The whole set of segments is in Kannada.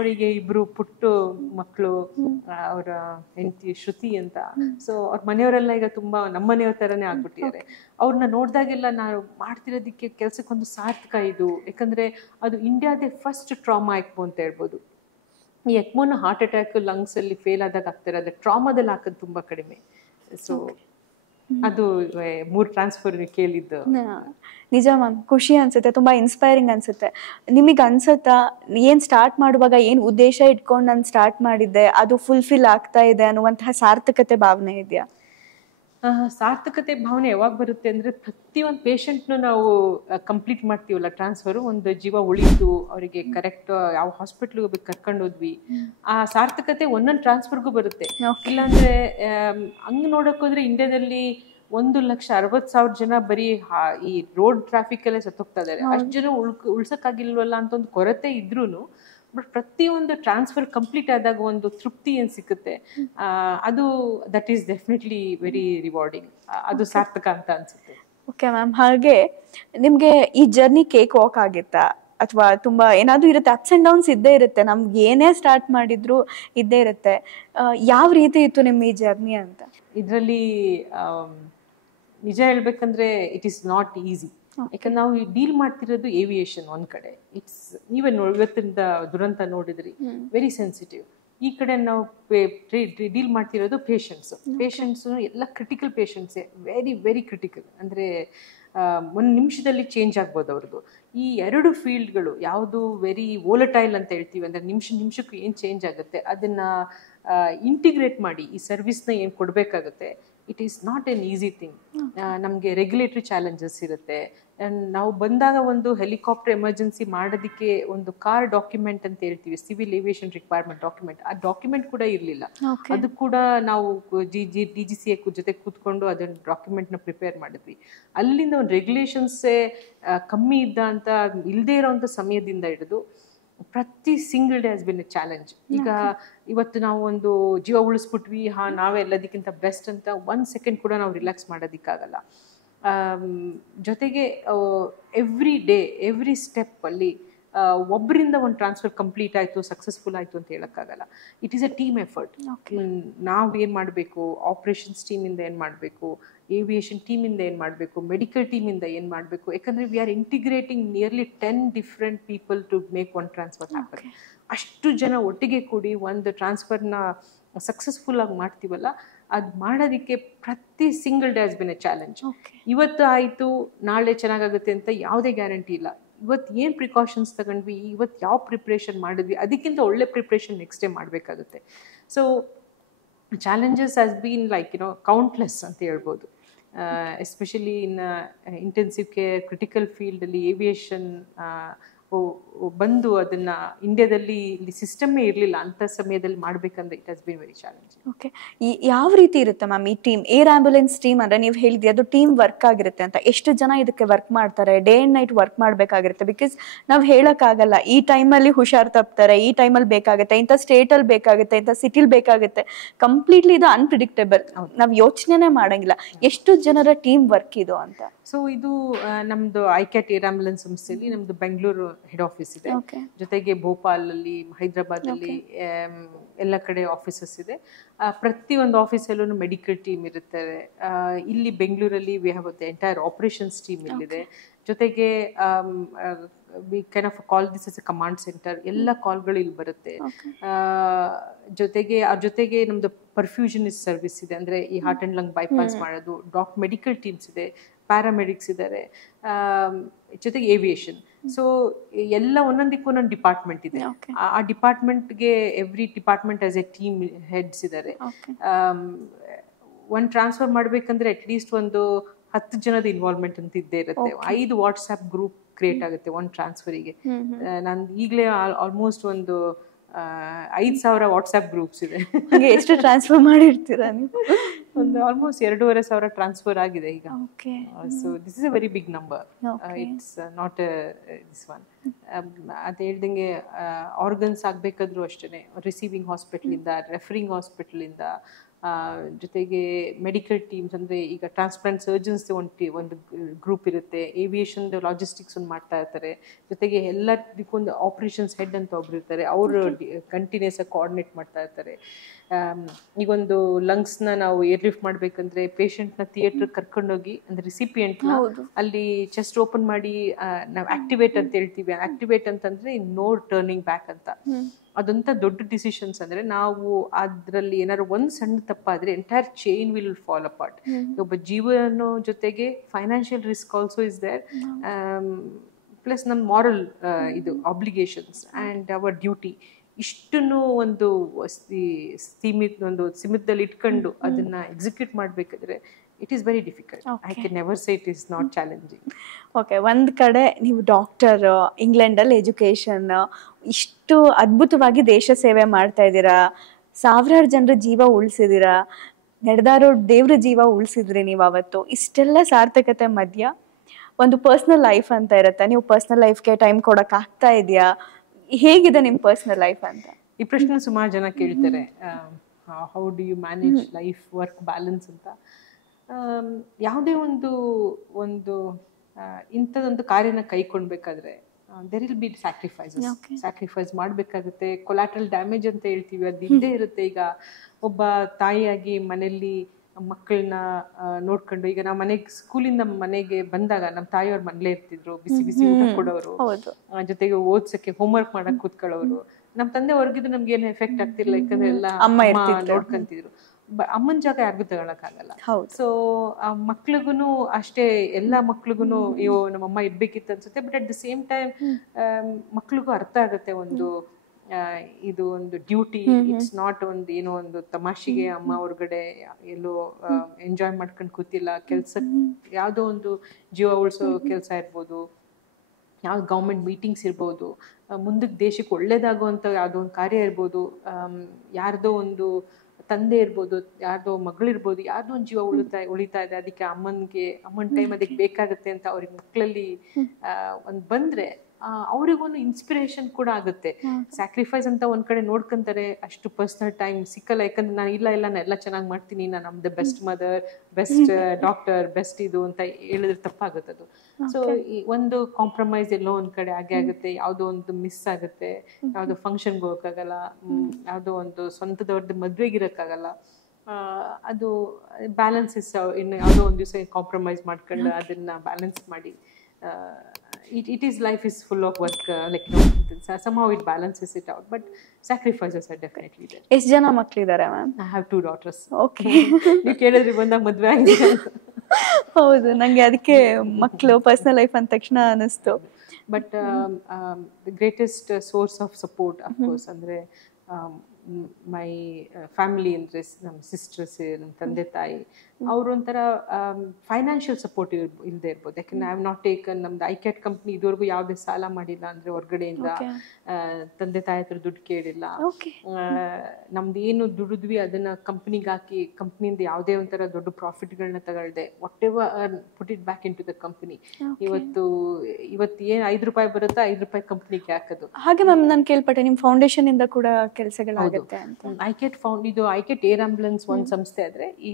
ಅವರಿಗೆ ಇಬ್ರು ಪುಟ್ಟು ಮಕ್ಕಳು, ಅವರ ಹೆಂಡತಿ ಶ್ರುತಿ ಅಂತ. ಸೊ ಅವ್ರ ಮನೆಯವರೆಲ್ಲ ಈಗ ತುಂಬಾ ನಮ್ಮ ಮನೆಯವ್ರ ಥರನೇ ಆಗ್ಬಿಟ್ಟಿದ್ದಾರೆ. ಅವ್ರನ್ನ ನೋಡಿದಾಗೆಲ್ಲ ನಾವು ಮಾಡ್ತಿರೋದಕ್ಕೆ ಕೆಲಸಕ್ಕೊಂದು ಸಾರ್ಥಕ ಇದು. ಯಾಕಂದರೆ ಅದು ಇಂಡಿಯಾದೇ ಫಸ್ಟ್ ಟ್ರಾಮಾ ಎಕ್ಮೋ ಅಂತ ಹೇಳ್ಬೋದು. ಈ ಎಕ್ಮೋನ ಹಾರ್ಟ್ ಅಟ್ಯಾಕ್ ಲಂಗ್ಸಲ್ಲಿ ಫೇಲ್ ಆದಾಗ ಆಗ್ತಿರೋದು, ಟ್ರಾಮಾದಲ್ಲಿ ಹಾಕೋದು ತುಂಬ ಕಡಿಮೆ. ಸೊ ಅದು 3 ಟ್ರಾನ್ಸ್ಫರ್ ಕೇಳಿದ್ದು ನಿಜ ಮ್ಯಾಮ್. ಖುಷಿ ಅನ್ಸುತ್ತೆ, ತುಂಬಾ ಇನ್ಸ್ಪೈರಿಂಗ್ ಅನ್ಸುತ್ತೆ. ನಿಮಗೆ ಅನ್ಸುತ್ತಾ ಏನ್ ಸ್ಟಾರ್ಟ್ ಮಾಡುವಾಗ ಏನ್ ಉದ್ದೇಶ ಇಟ್ಕೊಂಡು ನಾನು ಸ್ಟಾರ್ಟ್ ಮಾಡಿದ್ದೆ ಅದು ಫುಲ್ಫಿಲ್ ಆಗ್ತಾ ಇದೆ ಅನ್ನುವಂತಹ ಸಾರ್ಥಕತೆ ಭಾವನೆ ಇದೆಯಾ? ಸಾರ್ಥಕತೆ ಭಾವನೆ ಯಾವಾಗ ಬರುತ್ತೆ ಅಂದರೆ, ಪ್ರತಿಯೊಂದು ಪೇಷಂಟ್ನು ನಾವು ಕಂಪ್ಲೀಟ್ ಮಾಡ್ತೀವಲ್ಲ ಟ್ರಾನ್ಸ್ಫರು, ಒಂದು ಜೀವ ಉಳಿತು, ಅವರಿಗೆ ಕರೆಕ್ಟ್ ಯಾವ ಹಾಸ್ಪಿಟ್ಲಿಗೆ ಕರ್ಕೊಂಡು ಹೋದ್ವಿ, ಆ ಸಾರ್ಥಕತೆ ಒಂದೊಂದು ಟ್ರಾನ್ಸ್ಫರ್ಗೂ ಬರುತ್ತೆ. ಇಲ್ಲಾಂದರೆ ಹಂಗೆ ನೋಡೋಕ್ಕೋದ್ರೆ ಇಂಡಿಯಾದಲ್ಲಿ 1,60,000 ಜನ ಬರೀ ಈ ರೋಡ್ ಟ್ರಾಫಿಕಲ್ಲೇ ಸತ್ತೋಗ್ತಾ ಇದ್ದಾರೆ. ಅಷ್ಟು ಜನ ಉಳ್ಸೋಕ್ಕಾಗಿಲ್ವಲ್ಲ ಅಂತ ಒಂದು ಕೊರತೆ ಇದ್ರೂ, ಬಟ್ ಪ್ರತಿಯೊಂದು ಟ್ರಾನ್ಸ್ಫರ್ ಕಂಪ್ಲೀಟ್ ಆದಾಗ ಒಂದು ತೃಪ್ತಿ ಏನು ಸಿಗುತ್ತೆ, ಅದು that is definitely very rewarding. ಅದು ಸಾರ್ಥಕ ಅಂತ ಅನ್ಸುತ್ತೆ. Okay ma'am. ಹಾಗೆ ನಿಮಗೆ ಈ ಜರ್ನಿ ಕೇಕ್ ವಾಕ್ ಆಗಿತ್ತಾ, ಅಥವಾ ತುಂಬಾ ಏನಾದ್ರು ಇರುತ್ತೆ, ಅಪ್ಸ್ ಅಂಡ್ ಡೌನ್ಸ್ ಇದ್ದೇ ಇರುತ್ತೆ, ನಮ್ಗೆ ಏನೇ ಸ್ಟಾರ್ಟ್ ಮಾಡಿದ್ರು ಇದ್ದೇ ಇರುತ್ತೆ. ಯಾವ ರೀತಿ ಇತ್ತು ನಿಮ್ಮ ಈ ಜರ್ನಿ ಅಂತ? ಇದರಲ್ಲಿ ನಿಜ ಹೇಳ್ಬೇಕಂದ್ರೆ ಇಟ್ ಈಸ್ ನಾಟ್ ಈಸಿ. ಯಾಕಂದ್ರೆ ನಾವು ಡೀಲ್ ಮಾಡ್ತಿರೋದು ಏವಿಯೇಷನ್ ಒಂದ್ ಕಡೆ. ಇಟ್ಸ್ ನೀವೇ ಇವತ್ತಿಂದ ದುರಂತ ನೋಡಿದ್ರಿ, ವೆರಿ ಸೆನ್ಸಿಟಿವ್. ಈ ಕಡೆ ನಾವು ಡೀಲ್ ಮಾಡ್ತಿರೋದು ಪೇಷಂಟ್ಸ್ ಎಲ್ಲ ಕ್ರಿಟಿಕಲ್ ಪೇಷಂಟ್ಸೇ, ವೆರಿ ವೆರಿ ಕ್ರಿಟಿಕಲ್. ಅಂದರೆ ಒಂದು ನಿಮಿಷದಲ್ಲಿ ಚೇಂಜ್ ಆಗ್ಬೋದು ಅವ್ರದ್ದು. ಈ 2 ಫೀಲ್ಡ್ಗಳು ಯಾವುದು ವೆರಿ ವೋಲಟೈಲ್ ಅಂತ ಹೇಳ್ತೀವಿ, ಅಂದರೆ ನಿಮಿಷಕ್ಕೂ ಏನು ಚೇಂಜ್ ಆಗುತ್ತೆ ಅದನ್ನು ಇಂಟಿಗ್ರೇಟ್ ಮಾಡಿ ಈ ಸರ್ವಿಸ್ನ ಏನು ಕೊಡಬೇಕಾಗುತ್ತೆ, it is not an easy thing. ನಮಗೆ ರೆಗ್ಯುಲೇಟರಿ ಚಾಲೆಂಜಸ್ ಇರುತ್ತೆ. ನಾವು ಬಂದಾಗ ಒಂದು ಹೆಲಿಕಾಪ್ಟರ್ ಎಮರ್ಜೆನ್ಸಿ ಮಾಡೋದಕ್ಕೆ ಒಂದು ಕಾರ್ ಡಾಕ್ಯುಮೆಂಟ್ ಅಂತ ಹೇಳ್ತೀವಿ, ಸಿವಿಲ್ ಏವಿಯೇಷನ್ ರಿಕ್ವೈರ್ಮೆಂಟ್ ಡಾಕ್ಯುಮೆಂಟ್, ಆ ಡಾಕ್ಯುಮೆಂಟ್ ಕೂಡ ಇರಲಿಲ್ಲ. ಅದು ಕೂಡ ನಾವು DGCA ಜೊತೆ ಕೂತ್ಕೊಂಡು ಅದನ್ನ ಡಾಕ್ಯುಮೆಂಟ್ನ ಪ್ರಿಪೇರ್ ಮಾಡಿದ್ವಿ. ಅಲ್ಲಿಂದ ಒಂದು ರೆಗ್ಯುಲೇಷನ್ಸೇ ಕಮ್ಮಿ ಇದ್ದಂಥ ಇಲ್ಲದೇ ಇರೋವಂಥ ಸಮಯದಿಂದ ಹಿಡಿದು ಪ್ರತಿ single day has been A challenge. ಈಗ ಇವತ್ತು ನಾವು ಒಂದು ಜೀವ ಉಳಿಸ್ಬಿಟ್ವಿ, ನಾವೇ ಎಲ್ಲದಕ್ಕಿಂತ ಬೆಸ್ಟ್ ಅಂತ 1 ಸೆಕೆಂಡ್ ಕೂಡ ನಾವು ರಿಲ್ಯಾಕ್ಸ್ ಮಾಡೋದಕ್ಕಾಗಲ್ಲ. ಜೊತೆಗೆ ಎವ್ರಿ ಡೇ ಎವ್ರಿ ಸ್ಟೆಪ್ಪಲ್ಲಿ ಒಬ್ಬರಿಂದ ಒಂದು ಟ್ರಾನ್ಸ್ಫರ್ ಕಂಪ್ಲೀಟ್ ಆಯಿತು, ಸಕ್ಸಸ್ಫುಲ್ ಆಯಿತು ಅಂತ ಹೇಳೋಕ್ಕಾಗಲ್ಲ. It is a team effort. ನಾವು ಏನು ಮಾಡಬೇಕು, ಆಪ್ರೇಷನ್ಸ್ ಟೀಮಿಂದ ಏನು ಮಾಡಬೇಕು, ಏವಿಯೇಷನ್ ಟೀಮಿಂದ ಏನು ಮಾಡಬೇಕು, ಮೆಡಿಕಲ್ ಟೀಮಿಂದ ಏನು ಮಾಡಬೇಕು. ಯಾಕಂದರೆ we are integrating nearly 10 different people to make one transfer happen. ಅಷ್ಟು ಜನ ಒಟ್ಟಿಗೆ ಕೂಡಿ ಒಂದು ಟ್ರಾನ್ಸ್ಫರ್ನ ಸಕ್ಸಸ್ಫುಲ್ ಆಗಿ ಮಾಡ್ತೀವಲ್ಲ, ಅದು ಮಾಡೋದಕ್ಕೆ ಪ್ರತಿ single day has been A challenge. ಇವತ್ತು ಆಯಿತು ನಾಳೆ ಚೆನ್ನಾಗಾಗುತ್ತೆ ಅಂತ ಯಾವುದೇ ಗ್ಯಾರಂಟಿ ಇಲ್ಲ. ಇವತ್ತು ಏನು ಪ್ರಿಕಾಷನ್ಸ್ ತಗೊಂಡ್ವಿ, ಇವತ್ತು ಯಾವ ಪ್ರಿಪ್ರೇಷನ್ ಮಾಡಿದ್ವಿ, ಅದಕ್ಕಿಂತ ಒಳ್ಳೆ ಪ್ರಿಪ್ರೇಷನ್ ನೆಕ್ಸ್ಟ್ ಡೇ ಮಾಡಬೇಕಾಗುತ್ತೆ. So challenges has been like countless ಅಂತ ಹೇಳ್ಬೋದು. Especially in intensive care critical ಫೀಲ್ಡಲ್ಲಿ ಏವಿಯೇಷನ್ ಬಂದು ಅದನ್ನು ಇಂಡಿಯಾದಲ್ಲಿ ಇಲ್ಲಿ ಸಿಸ್ಟಮ್ಮೇ ಇರಲಿಲ್ಲ ಅಂಥ ಸಮಯದಲ್ಲಿ ಮಾಡಬೇಕಂದ್ರೆ it has been very challenging. Okay. ಯಾವ ರೀತಿ ಇರುತ್ತೆ ಮ್ಯಾಮ್ ಈ ಟೀಮ್? ಏರ್ ಆಂಬ್ಯುಲೆನ್ಸ್ ಟೀಮ್ ಅಂದರೆ ನೀವು ಹೇಳಿದ್ರಿ ಅದು ಟೀಮ್ ವರ್ಕ್ ಆಗಿರುತ್ತೆ ಅಂತ. ಎಷ್ಟು ಜನ ಇದಕ್ಕೆ ವರ್ಕ್ ಮಾಡ್ತಾರೆ? ಡೇ ಆ್ಯಂಡ್ ನೈಟ್ ವರ್ಕ್ ಮಾಡಬೇಕಾಗಿರುತ್ತೆ. ಬಿಕಾಸ್ ನಾವು ಹೇಳೋಕ್ಕಾಗಲ್ಲ ಈ ಟೈಮಲ್ಲಿ ಹುಷಾರು ತಪ್ತಾರೆ, ಈ ಟೈಮಲ್ಲಿ ಬೇಕಾಗುತ್ತೆ, ಇಂಥ ಸ್ಟೇಟಲ್ಲಿ ಬೇಕಾಗುತ್ತೆ, ಇಂಥ ಸಿಟಿಲಿ ಬೇಕಾಗುತ್ತೆ. ಕಂಪ್ಲೀಟ್ಲಿ ಇದು ಅನ್ಪ್ರಿಡಿಕ್ಟೇಬಲ್, ನಾವು ಯೋಚನೆ ಮಾಡೋಂಗಿಲ್ಲ. ಎಷ್ಟು ಜನರ ಟೀಮ್ ವರ್ಕ್ ಇದು ಅಂತ? ಸೊ ಇದು ನಮ್ಮದು ಐಕ್ಯಾಟ್ ಏರ್ ಆಂಬ್ಯುಲೆನ್ಸ್ ಸಂಸ್ಥೆಯಲ್ಲಿ ನಮ್ಮದು ಬೆಂಗಳೂರು ಹೆಡ್ ಆಫೀಸ್ ಇದೆ. ಜೊತೆಗೆ ಭೋಪಾಲಲ್ಲಿ, ಹೈದರಾಬಾದಲ್ಲಿ ಎಲ್ಲ ಕಡೆ ಆಫೀಸಸ್ ಇದೆ. ಪ್ರತಿಯೊಂದು ಆಫೀಸಲ್ಲೂ ಮೆಡಿಕಲ್ ಟೀಮ್ ಇರುತ್ತಾರೆ. ಇಲ್ಲಿ ಬೆಂಗಳೂರಲ್ಲಿ we have the entire operations team ಇಲ್ಲಿದೆ. ಜೊತೆಗೆ we kind of call this as a command center. ಎಲ್ಲ ಕಾಲ್ಗಳು ಇಲ್ಲಿ ಬರುತ್ತೆ. ಜೊತೆಗೆ ನಮ್ಮದು ಪರ್ಫ್ಯೂಷನಿಸ್ಟ್ ಸರ್ವಿಸ್ ಇದೆ, ಅಂದರೆ ಈ ಹಾರ್ಟ್ ಆ್ಯಂಡ್ ಲಂಗ್ ಬೈಪಾಸ್ ಮಾಡೋದು. ಮೆಡಿಕಲ್ ಟೀಮ್ಸ್ ಇದೆ, ಪ್ಯಾರಾಮೆಡಿಕ್ಸ್ ಇದ್ದಾರೆ, ಜೊತೆಗೆ ಏವಿಯೇಷನ್. ಸೊ ಎಲ್ಲ ಒಂದೊಂದಕ್ಕೂ ಒಂದೊಂದು ಡಿಪಾರ್ಟ್ಮೆಂಟ್ ಇದೆ. ಆ ಡಿಪಾರ್ಟ್ಮೆಂಟ್ಗೆ every department as a team heads ಇದ್ದಾರೆ. ಒಂದು ಟ್ರಾನ್ಸ್ಫರ್ ಮಾಡಬೇಕಂದ್ರೆ ಅಟ್ಲೀಸ್ಟ್ ಒಂದು 10 ಜನದ ಇನ್ವಾಲ್ವ್ಮೆಂಟ್ ಅಂತ ಇದ್ದೇ ಇರುತ್ತೆ. 5 ವಾಟ್ಸ್ಆ್ಯಪ್ ಗ್ರೂಪ್ ಕ್ರಿಯೇಟ್ ಆಗುತ್ತೆ ಒಂದು ಟ್ರಾನ್ಸ್ಫರಿಗೆ. ನಾನು ಈಗಲೇ ಆಲ್ಮೋಸ್ಟ್ ಒಂದು 5,000 ವಾಟ್ಸ್ಆ್ಯಪ್ ಗ್ರೂಪ್ಸ್ ಇದೆ. ಎಷ್ಟು ಟ್ರಾನ್ಸ್ಫರ್ ಮಾಡಿರ್ತೀರಾ ನೀವು? ಒಂದು ಆಲ್ಮೋಸ್ಟ್ 2,500 ಟ್ರಾನ್ಸ್ಫರ್ ಆಗಿದೆ ಈಗ. So this is a very big number. It's not this one. ಅದು ಹೇಳ್ದಂಗೆ ಆರ್ಗನ್ಸ್ ಆಗಬೇಕಾದ್ರೂ ಅಷ್ಟೇ ರಿಸೀವಿಂಗ್ ಹಾಸ್ಪಿಟ್ಲಿಂದ, ರೆಫರಿಂಗ್ ಹಾಸ್ಪಿಟ್ಲಿಂದ, ಜೊತೆಗೆ ಮೆಡಿಕಲ್ ಟೀಮ್ಸ್ ಅಂದರೆ ಈಗ ಟ್ರಾನ್ಸ್ಪ್ಲಾಂಟ್ ಸರ್ಜನ್ಸ್ ಒಂದು ಗ್ರೂಪ್ ಇರುತ್ತೆ, ಏವಿಯೇಷನ್ ಲಾಜಿಸ್ಟಿಕ್ಸ್ ಒಂದು ಮಾಡ್ತಾ ಇರ್ತಾರೆ, ಜೊತೆಗೆ ಎಲ್ಲದಕ್ಕೊಂದು ಆಪರೇಷನ್ಸ್ ಹೆಡ್ ಅಂತ ಒಬ್ರು ಇರ್ತಾರೆ, ಅವರು ಕಂಟಿನ್ಯೂಸ್ ಆಗಿ ಕೋಆರ್ಡಿನೇಟ್ ಮಾಡ್ತಾ ಇರ್ತಾರೆ. ಈಗೊಂದು ಲಂಗ್ಸ್ನ ನಾವು ಏರ್ ಲಿಫ್ಟ್ ಮಾಡಬೇಕಂದ್ರೆ ಪೇಷಂಟ್ನ ಥಿಯೇಟರ್ ಕರ್ಕೊಂಡೋಗಿ ಅಂದರೆ ರಿಸಿಪಿಯೆಂಟ್ನ ಅಲ್ಲಿ ಚೆಸ್ಟ್ ಓಪನ್ ಮಾಡಿ ನಾವು ಆಕ್ಟಿವೇಟ್ ಅಂತ ಹೇಳ್ತೀವಿ. ಆಕ್ಟಿವೇಟ್ ಅಂತಂದ್ರೆ ನೋ ಟರ್ನಿಂಗ್ ಬ್ಯಾಕ್ ಅಂತ. ಅದಂತ ದೊಡ್ಡ ಡಿಸಿಷನ್ಸ್ ಅಂದ್ರೆ ನಾವು ಅದರಲ್ಲಿ ಏನಾದ್ರು ಒಂದು ಸಣ್ಣ ತಪ್ಪಾದ್ರೆ entire chain will fall apart. ಒಬ್ಬ ಜೀವನ ಜೊತೆಗೆ financial risk also is there, plus ನಮ್ಮ ಮಾರಲ್ ಇದು ಆಬ್ಲಿಗೇಷನ್ಸ್ ಆ್ಯಂಡ್ ಅವರ್ ಡ್ಯೂಟಿ ಇಷ್ಟನ್ನು ಒಂದು ಸೀಮಿತದಲ್ಲಿ ಇಟ್ಕೊಂಡು ಅದನ್ನ ಎಕ್ಸಿಕ್ಯೂಟ್ ಮಾಡಬೇಕಾದ್ರೆ it is very difficult. I can never say it is not challenging. Okay, ಒಂದು ಕಡೆ ನೀವು ಡಾಕ್ಟರ್, ಇಂಗ್ಲೆಂಡಲ್ಲಿ ಎಜುಕೇಶನ್, ಇಷ್ಟು ಅದ್ಭುತವಾಗಿ ದೇಶ ಸೇವೆ ಮಾಡ್ತಾ ಇದ್ದೀರಾ, ಸಾವಿರಾರು ಜನರ ಜೀವ ಉಳಿಸಿದ್ದೀರಾ, ನಡೆದಾರೋ ದೇವ್ರ ಜೀವ ಉಳಿಸಿದ್ರಿ ನೀವು ಅವತ್ತು. ಇಷ್ಟೆಲ್ಲ ಸಾರ್ಥಕತೆ ಮಧ್ಯ ಒಂದು ಪರ್ಸ್ನಲ್ ಲೈಫ್ ಅಂತ ಇರುತ್ತೆ. ನೀವು ಪರ್ಸ್ನಲ್ ಲೈಫ್ಗೆ ಟೈಮ್ ಕೊಡಕ್ ಆಗ್ತಾ ಇದೆಯಾ? ಹೇಗಿದೆ ನಿಮ್ಮ ಪರ್ಸ್ನಲ್ ಲೈಫ್ ಅಂತ? ಈ ಪ್ರಶ್ನೆ ಸುಮಾರು ಜನ ಕೇಳ್ತಾರೆ, how do you manage life work balance ಅಂತ. ಯಾವುದೇ ಒಂದು ಇಂಥದೊಂದು ಕಾರ್ಯನ ಕೈಕೊಳ್ಬೇಕಾದ್ರೆ ದೇರ್ ವಿಲ್ ಬಿ ಸ್ಯಾಕ್ರಿಫೈಸ್ ಮಾಡಬೇಕಾಗುತ್ತೆ. ಕೊಲಾಟ್ರಲ್ ಡ್ಯಾಮೇಜ್ ಅಂತ ಹೇಳ್ತೀವಿ, ಅದು ಇದ್ದೇ ಇರುತ್ತೆ. ಈಗ ಒಬ್ಬ ತಾಯಿಯಾಗಿ ಮನೆಯಲ್ಲಿ ಮಕ್ಕಳನ್ನ ನೋಡ್ಕೊಂಡು, ಈಗ ನಾವು ಸ್ಕೂಲಿಂದ ಮನೆಗೆ ಬಂದಾಗ ನಮ್ಮ ತಾಯಿಯವ್ರ ಮನೇಲೇ ಇರ್ತಿದ್ರು, ಬಿಸಿ ಬಿಸಿ ಊಟ ಕೊಡೋರು, ಜೊತೆಗೆ ಓದ್ಸಕ್ಕೆ ಹೋಮ್ವರ್ಕ್ ಮಾಡಕ್ ಕೂತ್ಕೊಳ್ಳೋರು. ನಮ್ಮ ತಂದೆ ಹೊರಗಿದ್ದು ನಮ್ಗೆ ಏನು ಎಫೆಕ್ಟ್ ಆಗ್ತಿರ್ಲಿಲ್ಲ, ಯಾಕಂದ್ರೆ ಎಲ್ಲ ಅಮ್ಮ ನೋಡ್ಕೊಂತಿದ್ರು. ಅಮ್ಮನ ಜಾಗ ಯಾರಿಗೂ ತಗೊಳಕ್ಕಾಗಲ್ಲ. ಸೊ ಮಕ್ಳಿಗೂ ಅಷ್ಟೇ, ಎಲ್ಲ ಮಕ್ಳಿಗೂ ಅಯ್ಯೋ ನಮ್ಮಮ್ಮ ಇರ್ಬೇಕಿತ್ತು ಅನ್ಸುತ್ತೆ. But at the same time ಮಕ್ಳಿಗೂ ಅರ್ಥ ಆಗುತ್ತೆ ಇದು ಒಂದು ಡ್ಯೂಟಿ, ಇಟ್ಸ್ ನಾಟ್ ಒಂದು ಏನೋ ಒಂದು ತಮಾಷೆಗೆ ಅಮ್ಮ ಹೊರಗಡೆ ಎಲ್ಲೋ ಎಂಜಾಯ್ ಮಾಡ್ಕೊಂಡು ಕೂತಿಲ್ಲ. ಕೆಲ್ಸ ಯಾವುದೋ ಒಂದು ಜೀವ ಉಳಿಸೋ ಕೆಲಸ ಇರ್ಬೋದು, ಯಾವ್ದು ಗೌರ್ಮೆಂಟ್ ಮೀಟಿಂಗ್ಸ್ ಇರ್ಬೋದು, ಮುಂದಕ್ಕೆ ದೇಶಕ್ಕೆ ಒಳ್ಳೇದಾಗುವಂಥ ಯಾವುದೋ ಒಂದು ಕಾರ್ಯ ಇರ್ಬೋದು, ಯಾರ್ದೋ ಒಂದು ತಂದೆ ಇರ್ಬೋದು, ಯಾರ್ದೋ ಮಗಳಿರ್ಬೋದು, ಯಾರ್ದೋ ಒಂದು ಜೀವ ಉಳಿತಾ ಇದೆ, ಅದಕ್ಕೆ ಅಮ್ಮನ ಟೈಮ್ ಅದಕ್ಕೆ ಬೇಕಾಗುತ್ತೆ ಅಂತ ಅವ್ರಿಗೆ ಮಕ್ಕಳಲ್ಲಿ ಒಂದು ಬಂದ್ರೆ ಅವ್ರಿಗೂ ಇನ್ಸ್ಪಿರೇಷನ್ ಕೂಡ ಆಗುತ್ತೆ. ಸ್ಯಾಕ್ರಿಫೈಸ್ ಅಂತ ಒಂದ್ ಕಡೆ ನೋಡ್ಕೊಂತಾರೆ, ಅಷ್ಟು ಪರ್ಸನಲ್ ಟೈಮ್ ಸಿಕ್ಕಲ್ಲ. ಯಾಕಂದ್ರೆ ನಾನು ನಾನು ಎಲ್ಲ ಚೆನ್ನಾಗಿ ಮಾಡ್ತೀನಿ, ನಾನು ನಮ್ the best mother, best doctor, best ಇದು ಅಂತ ಹೇಳಿದ್ರೆ ತಪ್ಪಾಗುತ್ತೆ ಅದು. ಸೊ ಒಂದು ಕಾಂಪ್ರಮೈಸ್ ಎಲ್ಲೋ ಒಂದ್ ಕಡೆ ಆಗೇ ಆಗುತ್ತೆ, ಯಾವುದೋ ಒಂದು ಮಿಸ್ ಆಗುತ್ತೆ, ಯಾವುದೋ ಫಂಕ್ಷನ್ಗೆ ಹೋಗಕ್ಕಾಗಲ್ಲ, ಯಾವುದೋ ಒಂದು ಸ್ವಂತದವ್ರದ್ದು ಮದ್ವೆಗಿರಕ್ಕಾಗಲ್ಲ. ಅದು ಬ್ಯಾಲೆನ್ಸಸ್ ಇನ್ನು ಯಾವುದೋ ಒಂದು ದಿವಸ ಕಾಂಪ್ರಮೈಸ್ ಮಾಡ್ಕೊಂಡು ಅದನ್ನ ಬ್ಯಾಲೆನ್ಸ್ ಮಾಡಿ it is life is full of work, like somehow it balances it out, but sacrifices are definitely there. ಎಷ್ಟು ಜನ ಮಕ್ಕಳಿದ್ದಾರೆ ma'am? I have 2 daughters. Okay. ನೀವು ಕೇಳಿದ್ರಿ ಬಂದಾಗ ಮದುವೆ ಆಗಿದೆ. ಹೌದು, ನಂಗೆ ಅದಕ್ಕೆ ಮಕ್ಕಳು ಪರ್ಸನಲ್ ಲೈಫ್ ಅಂದ ತಕ್ಷಣ ಅನಿಸ್ತು. But the greatest source of support of course ಅಂದ್ರೆ ಮೈ ಫ್ಯಾಮಿಲಿ ಅಂದರೆ ನಮ್ಮ ಸಿಸ್ಟರ್ಸ್, ನಮ್ಮ ತಂದೆ ತಾಯಿ, ಅವರು ಒಂಥರ ಫೈನಾನ್ಷಿಯಲ್ ಸಪೋರ್ಟ್ ಇಲ್ಲದೆ ಇರ್ಬೋದು. ಯಾಕಂದ್ರೆ ಐ ಹ್ಯಾವ್ ನಾಟ್ ಟೇಕನ್ ನಮ್ದು ಐಕ್ಯಾಟ್ ಕಂಪ್ನಿ ಇದುವರೆಗೂ ಯಾವುದೇ ಸಾಲ ಮಾಡಿಲ್ಲ, ಅಂದರೆ ಹೊರಗಡೆಯಿಂದ ತಂದೆ ತಾಯಿ ಹತ್ರ ದುಡ್ಡು ಕೇಳಿಲ್ಲ. ನಮ್ದು ಏನು ದುಡಿದ್ವಿ ಅದನ್ನ ಕಂಪ್ನಿಗೆ ಹಾಕಿ, ಕಂಪ್ನಿಯಿಂದ ಯಾವುದೇ ಒಂಥರ ದೊಡ್ಡ ಪ್ರಾಫಿಟ್ಗಳನ್ನ ತಗೊಳ್ದೆ, whatever put it back into the company. ಇವತ್ತು ಏನು ₹5 ಬರುತ್ತಾ ₹5 ಕಂಪ್ನಿಗೆ ಹಾಕೋದು. ಹಾಗೆ ಮ್ಯಾಮ್ ನಾನು ಕೇಳ್ಪಟ್ಟೆ ನಿಮ್ಮ ಫೌಂಡೇಶನ್ ಇಂದ ಕೂಡ ಕೆಲಸಗಳಾಗುತ್ತೆ ಅಂತ. ಐಕೆಟ್ ಏರ್ ಆಂಬುಲೆನ್ಸ್ ಒಂದು ಸಂಸ್ಥೆ ಆದ್ರೆ, ಈ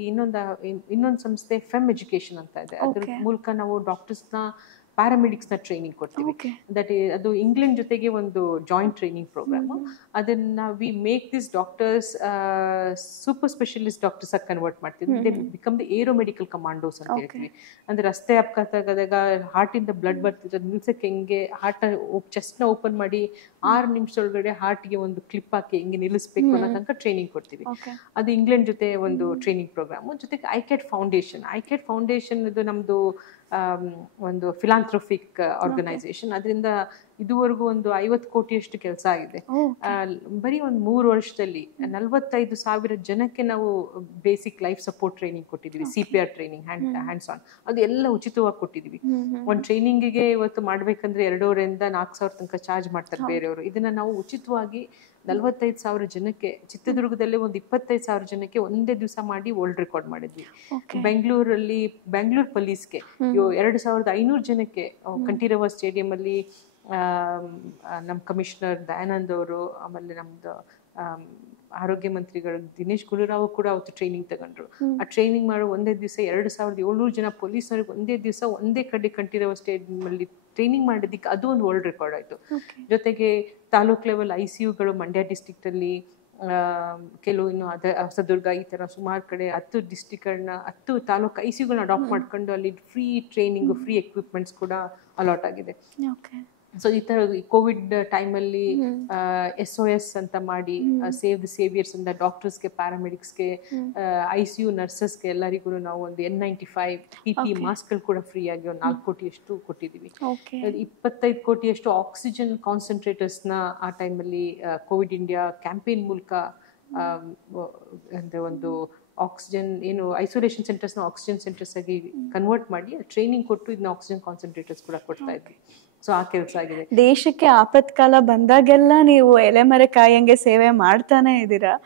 ಇನ್ನೊಂದು ಸಂಸ್ಥೆ ಫೆಮ್ ಎಜುಕೇಶನ್ ಅಂತ ಇದೆ. ಅದ್ರ ಮೂಲಕ ನಾವು ಡಾಕ್ಟರ್ಸ್ನ, ಪ್ಯಾರಾಮೆಡಿಕ್ಸ್ನ ಟ್ರೈನಿಂಗ್ ಕೊಡ್ತೀವಿ. ಅದು ಇಂಗ್ಲೆಂಡ್ ಜೊತೆಗೆ ಒಂದು ಜಾಯಿಂಟ್ ಟ್ರೈನಿಂಗ್ ಪ್ರೋಗ್ರಾಮ್. ಅದನ್ನ we make this doctors super specialist doctors ಆಗಿ ಕನ್ವರ್ಟ್ ಮಾಡ್ತೀವಿ. They become the aero medical commandos ಅಂತ ಹೇಳ್ತೀವಿ. ಅಂದ್ರೆ ರಸ್ತೆ ಅಪಘಾತ ಆದಾಗ ಹಾರ್ಟಿಂದ ಬ್ಲಡ್ ಬರ್ತಿದ್ರೆ ನಿಲ್ಸಕ್ಕೆ ಹೆಂಗೆ, ಚೆಸ್ಟ್ನ ಓಪನ್ ಮಾಡಿ 6 ನಿಮಿಷದೊಳಗಡೆ ಹಾರ್ಟ್ಗೆ ಒಂದು ಕ್ಲಿಪ್ ಹಾಕಿ ಹೆಂಗೆ ನಿಲ್ಲಿಸ್ಬೇಕು ಅನ್ನೋ ತನಕ ಟ್ರೈನಿಂಗ್ ಕೊಡ್ತೀವಿ. ಅದು ಇಂಗ್ಲೆಂಡ್ ಜೊತೆ ಒಂದು ಟ್ರೈನಿಂಗ್ ಪ್ರೋಗ್ರಾಮ್. ಜೊತೆಗೆ ಐಕೆಟ್ ಫೌಂಡೇಶನ್ ಇದು ನಮ್ದು ಒಂದು ಫಿಲಾಂಥ್ರೋಫಿಕ್ ಆರ್ಗನೈಸೇಷನ್. ಅದರಿಂದ ಇದುವರೆಗೂ ಒಂದು 50 ಕೋಟಿಯಷ್ಟು ಕೆಲಸ ಆಗಿದೆ. ಬರೀ ಒಂದು 3 ವರ್ಷದಲ್ಲಿ 45,000 ಜನಕ್ಕೆ ನಾವು ಬೇಸಿಕ್ ಲೈಫ್ ಸಪೋರ್ಟ್ ಟ್ರೈನಿಂಗ್ ಕೊಟ್ಟಿದ್ದೀವಿ. CPR ಟ್ರೈನಿಂಗ್, ಹ್ಯಾಂಡ್ಸ್ ಆನ್, ಅದು ಎಲ್ಲ ಉಚಿತವಾಗಿ ಕೊಟ್ಟಿದ್ದೀವಿ. ಒಂದು ಟ್ರೈನಿಂಗಿಗೆ ಇವತ್ತು ಮಾಡ್ಬೇಕಂದ್ರೆ 2,500 ರಿಂದ 4,000 ತನಕ ಚಾರ್ಜ್ ಮಾಡ್ತಾರೆ ಬೇರೆಯವರು. ಇದನ್ನ ನಾವು ಉಚಿತವಾಗಿ 45,000 ಜನಕ್ಕೆ, ಚಿತ್ರದುರ್ಗದಲ್ಲಿ ಒಂದು 25,000 ಜನಕ್ಕೆ ಒಂದೇ ದಿವಸ ಮಾಡಿ ವರ್ಲ್ಡ್ ರೆಕಾರ್ಡ್ ಮಾಡಿದ್ವಿ. ಬೆಂಗಳೂರು ಪೊಲೀಸ್ಗೆ 2,500 ಜನಕ್ಕೆ ಕಂಠೀರವ ಸ್ಟೇಡಿಯಂ ಅಲ್ಲಿ ನಮ್ಮ ಕಮಿಷನರ್ ದಯಾನಂದ್ ಅವರು, ಆಮೇಲೆ ನಮ್ದು ಆರೋಗ್ಯ ಮಂತ್ರಿಗಳು ದಿನೇಶ್ ಗುಂಡೂರಾವ್ ಕೂಡ ಅವತ್ತು ಟ್ರೈನಿಂಗ್ ತಗೊಂಡ್ರು. ಆ ಟ್ರೈನಿಂಗ್ ಮಾಡೋ ಒಂದೇ ದಿವಸ 2700 ಜನ ಪೊಲೀಸರಿಗೆ ಒಂದೇ ದಿವಸ ಒಂದೇ ಕಡೆ ಕಂಠೀರವ ಸ್ಟೇಡಿಯಂಲ್ಲಿ ಟ್ರೈನಿಂಗ್ ಮಾಡಿದ್ದಕ್ಕೆ ಅದು ಒಂದು ವರ್ಲ್ಡ್ ರೆಕಾರ್ಡ್ ಆಯಿತು. ಜೊತೆಗೆ ತಾಲೂಕ್ ಲೆವೆಲ್ ICUಗಳು ಮಂಡ್ಯ ಡಿಸ್ಟ್ರಿಕ್ಟಲ್ಲಿ, ಕೆಲವು ಇನ್ನು ಹೊಸದುರ್ಗ, ಈ ಥರ ಸುಮಾರು ಕಡೆ 10 ಡಿಸ್ಟ್ರಿಕ್ಟ್ಗಳನ್ನ 10 ತಾಲೂಕು ICUಗಳನ್ನ ಅಡಾಪ್ಟ್ ಮಾಡ್ಕೊಂಡು ಅಲ್ಲಿ ಫ್ರೀ ಟ್ರೈನಿಂಗು, ಫ್ರೀ ಎಕ್ವಿಪ್ಮೆಂಟ್ಸ್ ಕೂಡ ಅಲಾಟ್ ಆಗಿದೆ. ಸೊ ಈ ಥರ ಕೋವಿಡ್ ಟೈಮಲ್ಲಿ SOS ಅಂತ ಮಾಡಿ ಸೇವ್ ದಿ ಸೇವಿಯರ್ಸ್ ಅಂತ ಡಾಕ್ಟರ್ಸ್ಗೆ, ಪ್ಯಾರಾಮೆಡಿಕ್ಸ್ಗೆ, ICU ನರ್ಸಸ್ಗೆ ಎಲ್ಲರಿಗೂ ನಾವು ಒಂದು N95 PP ಮಾಸ್ಕ್ಗಳು ಕೂಡ ಫ್ರೀ ಆಗಿ ಒಂದು 4 ಕೋಟಿಯಷ್ಟು ಕೊಟ್ಟಿದ್ದೀವಿ. 25 ಕೋಟಿಯಷ್ಟು ಆಕ್ಸಿಜನ್ ಕಾನ್ಸಂಟ್ರೇಟರ್ಸ್ನ ಆ ಟೈಮಲ್ಲಿ ಕೋವಿಡ್ ಇಂಡಿಯಾ ಕ್ಯಾಂಪೇನ್ ಮೂಲಕ ಅಂದರೆ ಒಂದು ಆಕ್ಸಿಜನ್ ಏನು ಐಸೋಲೇಷನ್ ಸೆಂಟರ್ಸ್ನ ಆಕ್ಸಿಜನ್ ಸೆಂಟರ್ಸ್ ಆಗಿ ಕನ್ವರ್ಟ್ ಮಾಡಿ ಟ್ರೈನಿಂಗ್ ಕೊಟ್ಟು ಇದನ್ನ ಆಕ್ಸಿಜನ್ ಕಾನ್ಸಂಟ್ರೇಟರ್ಸ್ ಕೂಡ ಕೊಡ್ತಾ ಇದ್ವಿ. ಸೊ ಆ ಕೆಲಸ ಆಗಿದೆ. ದೇಶಕ್ಕೆ ಆಪತ್ಕಾಲ ಬಂದಾಗೆಲ್ಲ ನೀವು ಎಲೆಮರೆ ಕಾಯಂಗೆ ಸೇವೆ ಮಾಡ್ತಾನೆ ಇದ್ದೀರಾ.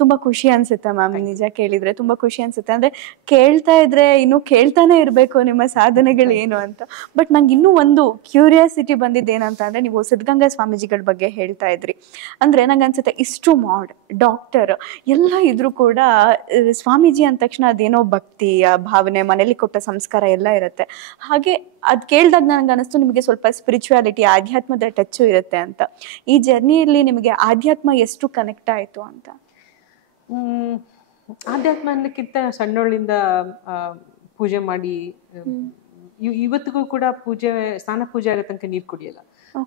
ತುಂಬಾ ಖುಷಿ ಅನ್ಸುತ್ತೆ ಮ್ಯಾಮ್, ನಿಜ ಕೇಳಿದ್ರೆ ತುಂಬಾ ಖುಷಿ ಅನ್ಸುತ್ತೆ. ಅಂದ್ರೆ ಕೇಳ್ತಾ ಇದ್ರೆ ಇನ್ನು ಕೇಳ್ತಾನೆ ಇರ್ಬೇಕು ನಿಮ್ಮ ಸಾಧನೆಗಳು ಏನು ಅಂತ. ಬಟ್ ನಂಗೆ ಇನ್ನೂ ಒಂದು ಕ್ಯೂರಿಯಾಸಿಟಿ ಬಂದಿದ್ದು ಏನಂತ ಅಂದ್ರೆ, ನೀವು ಸಿದ್ಧಗಂಗಾ ಸ್ವಾಮೀಜಿಗಳ ಬಗ್ಗೆ ಹೇಳ್ತಾ ಇದ್ರಿ. ಅಂದ್ರೆ ನಂಗೆ ಅನ್ಸುತ್ತೆ ಇಷ್ಟು ಡಾಕ್ಟರ್ ಎಲ್ಲ ಇದ್ರೂ ಕೂಡ ಸ್ವಾಮೀಜಿ ಅಂದ ತಕ್ಷಣ ಅದೇನೋ ಭಕ್ತಿ ಭಾವನೆ, ಮನೇಲಿ ಕೊಟ್ಟ ಸಂಸ್ಕಾರ ಎಲ್ಲ ಇರುತ್ತೆ. ಹಾಗೆ ಅದ್ ಕೇಳ್ದಾಗ ನನಗೆ ಅನಿಸ್ತು ನಿಮಗೆ ಸ್ವಲ್ಪ ಸ್ಪಿರಿಚುವಾಲಿಟಿ, ಆಧ್ಯಾತ್ಮದ ಟಚ್ಚು ಇರುತ್ತೆ ಅಂತ. ಈ ಜರ್ನಿಯಲ್ಲಿ ನಿಮಗೆ ಆಧ್ಯಾತ್ಮ ಎಷ್ಟು ಕನೆಕ್ಟ್ ಆಯ್ತು ಅಂತ? ಆಧ್ಯಾತ್ಮ ಅನ್ನಕ್ಕಿಂತ ಸಣ್ಣವಳಿಂದ ಪೂಜೆ ಮಾಡಿ ಇವತ್ತಿಗೂ ಕೂಡ ಸ್ನಾನ ಪೂಜೆ ಆಗೋ ತನಕ ನೀರು ಕುಡಿಯಲ್ಲ.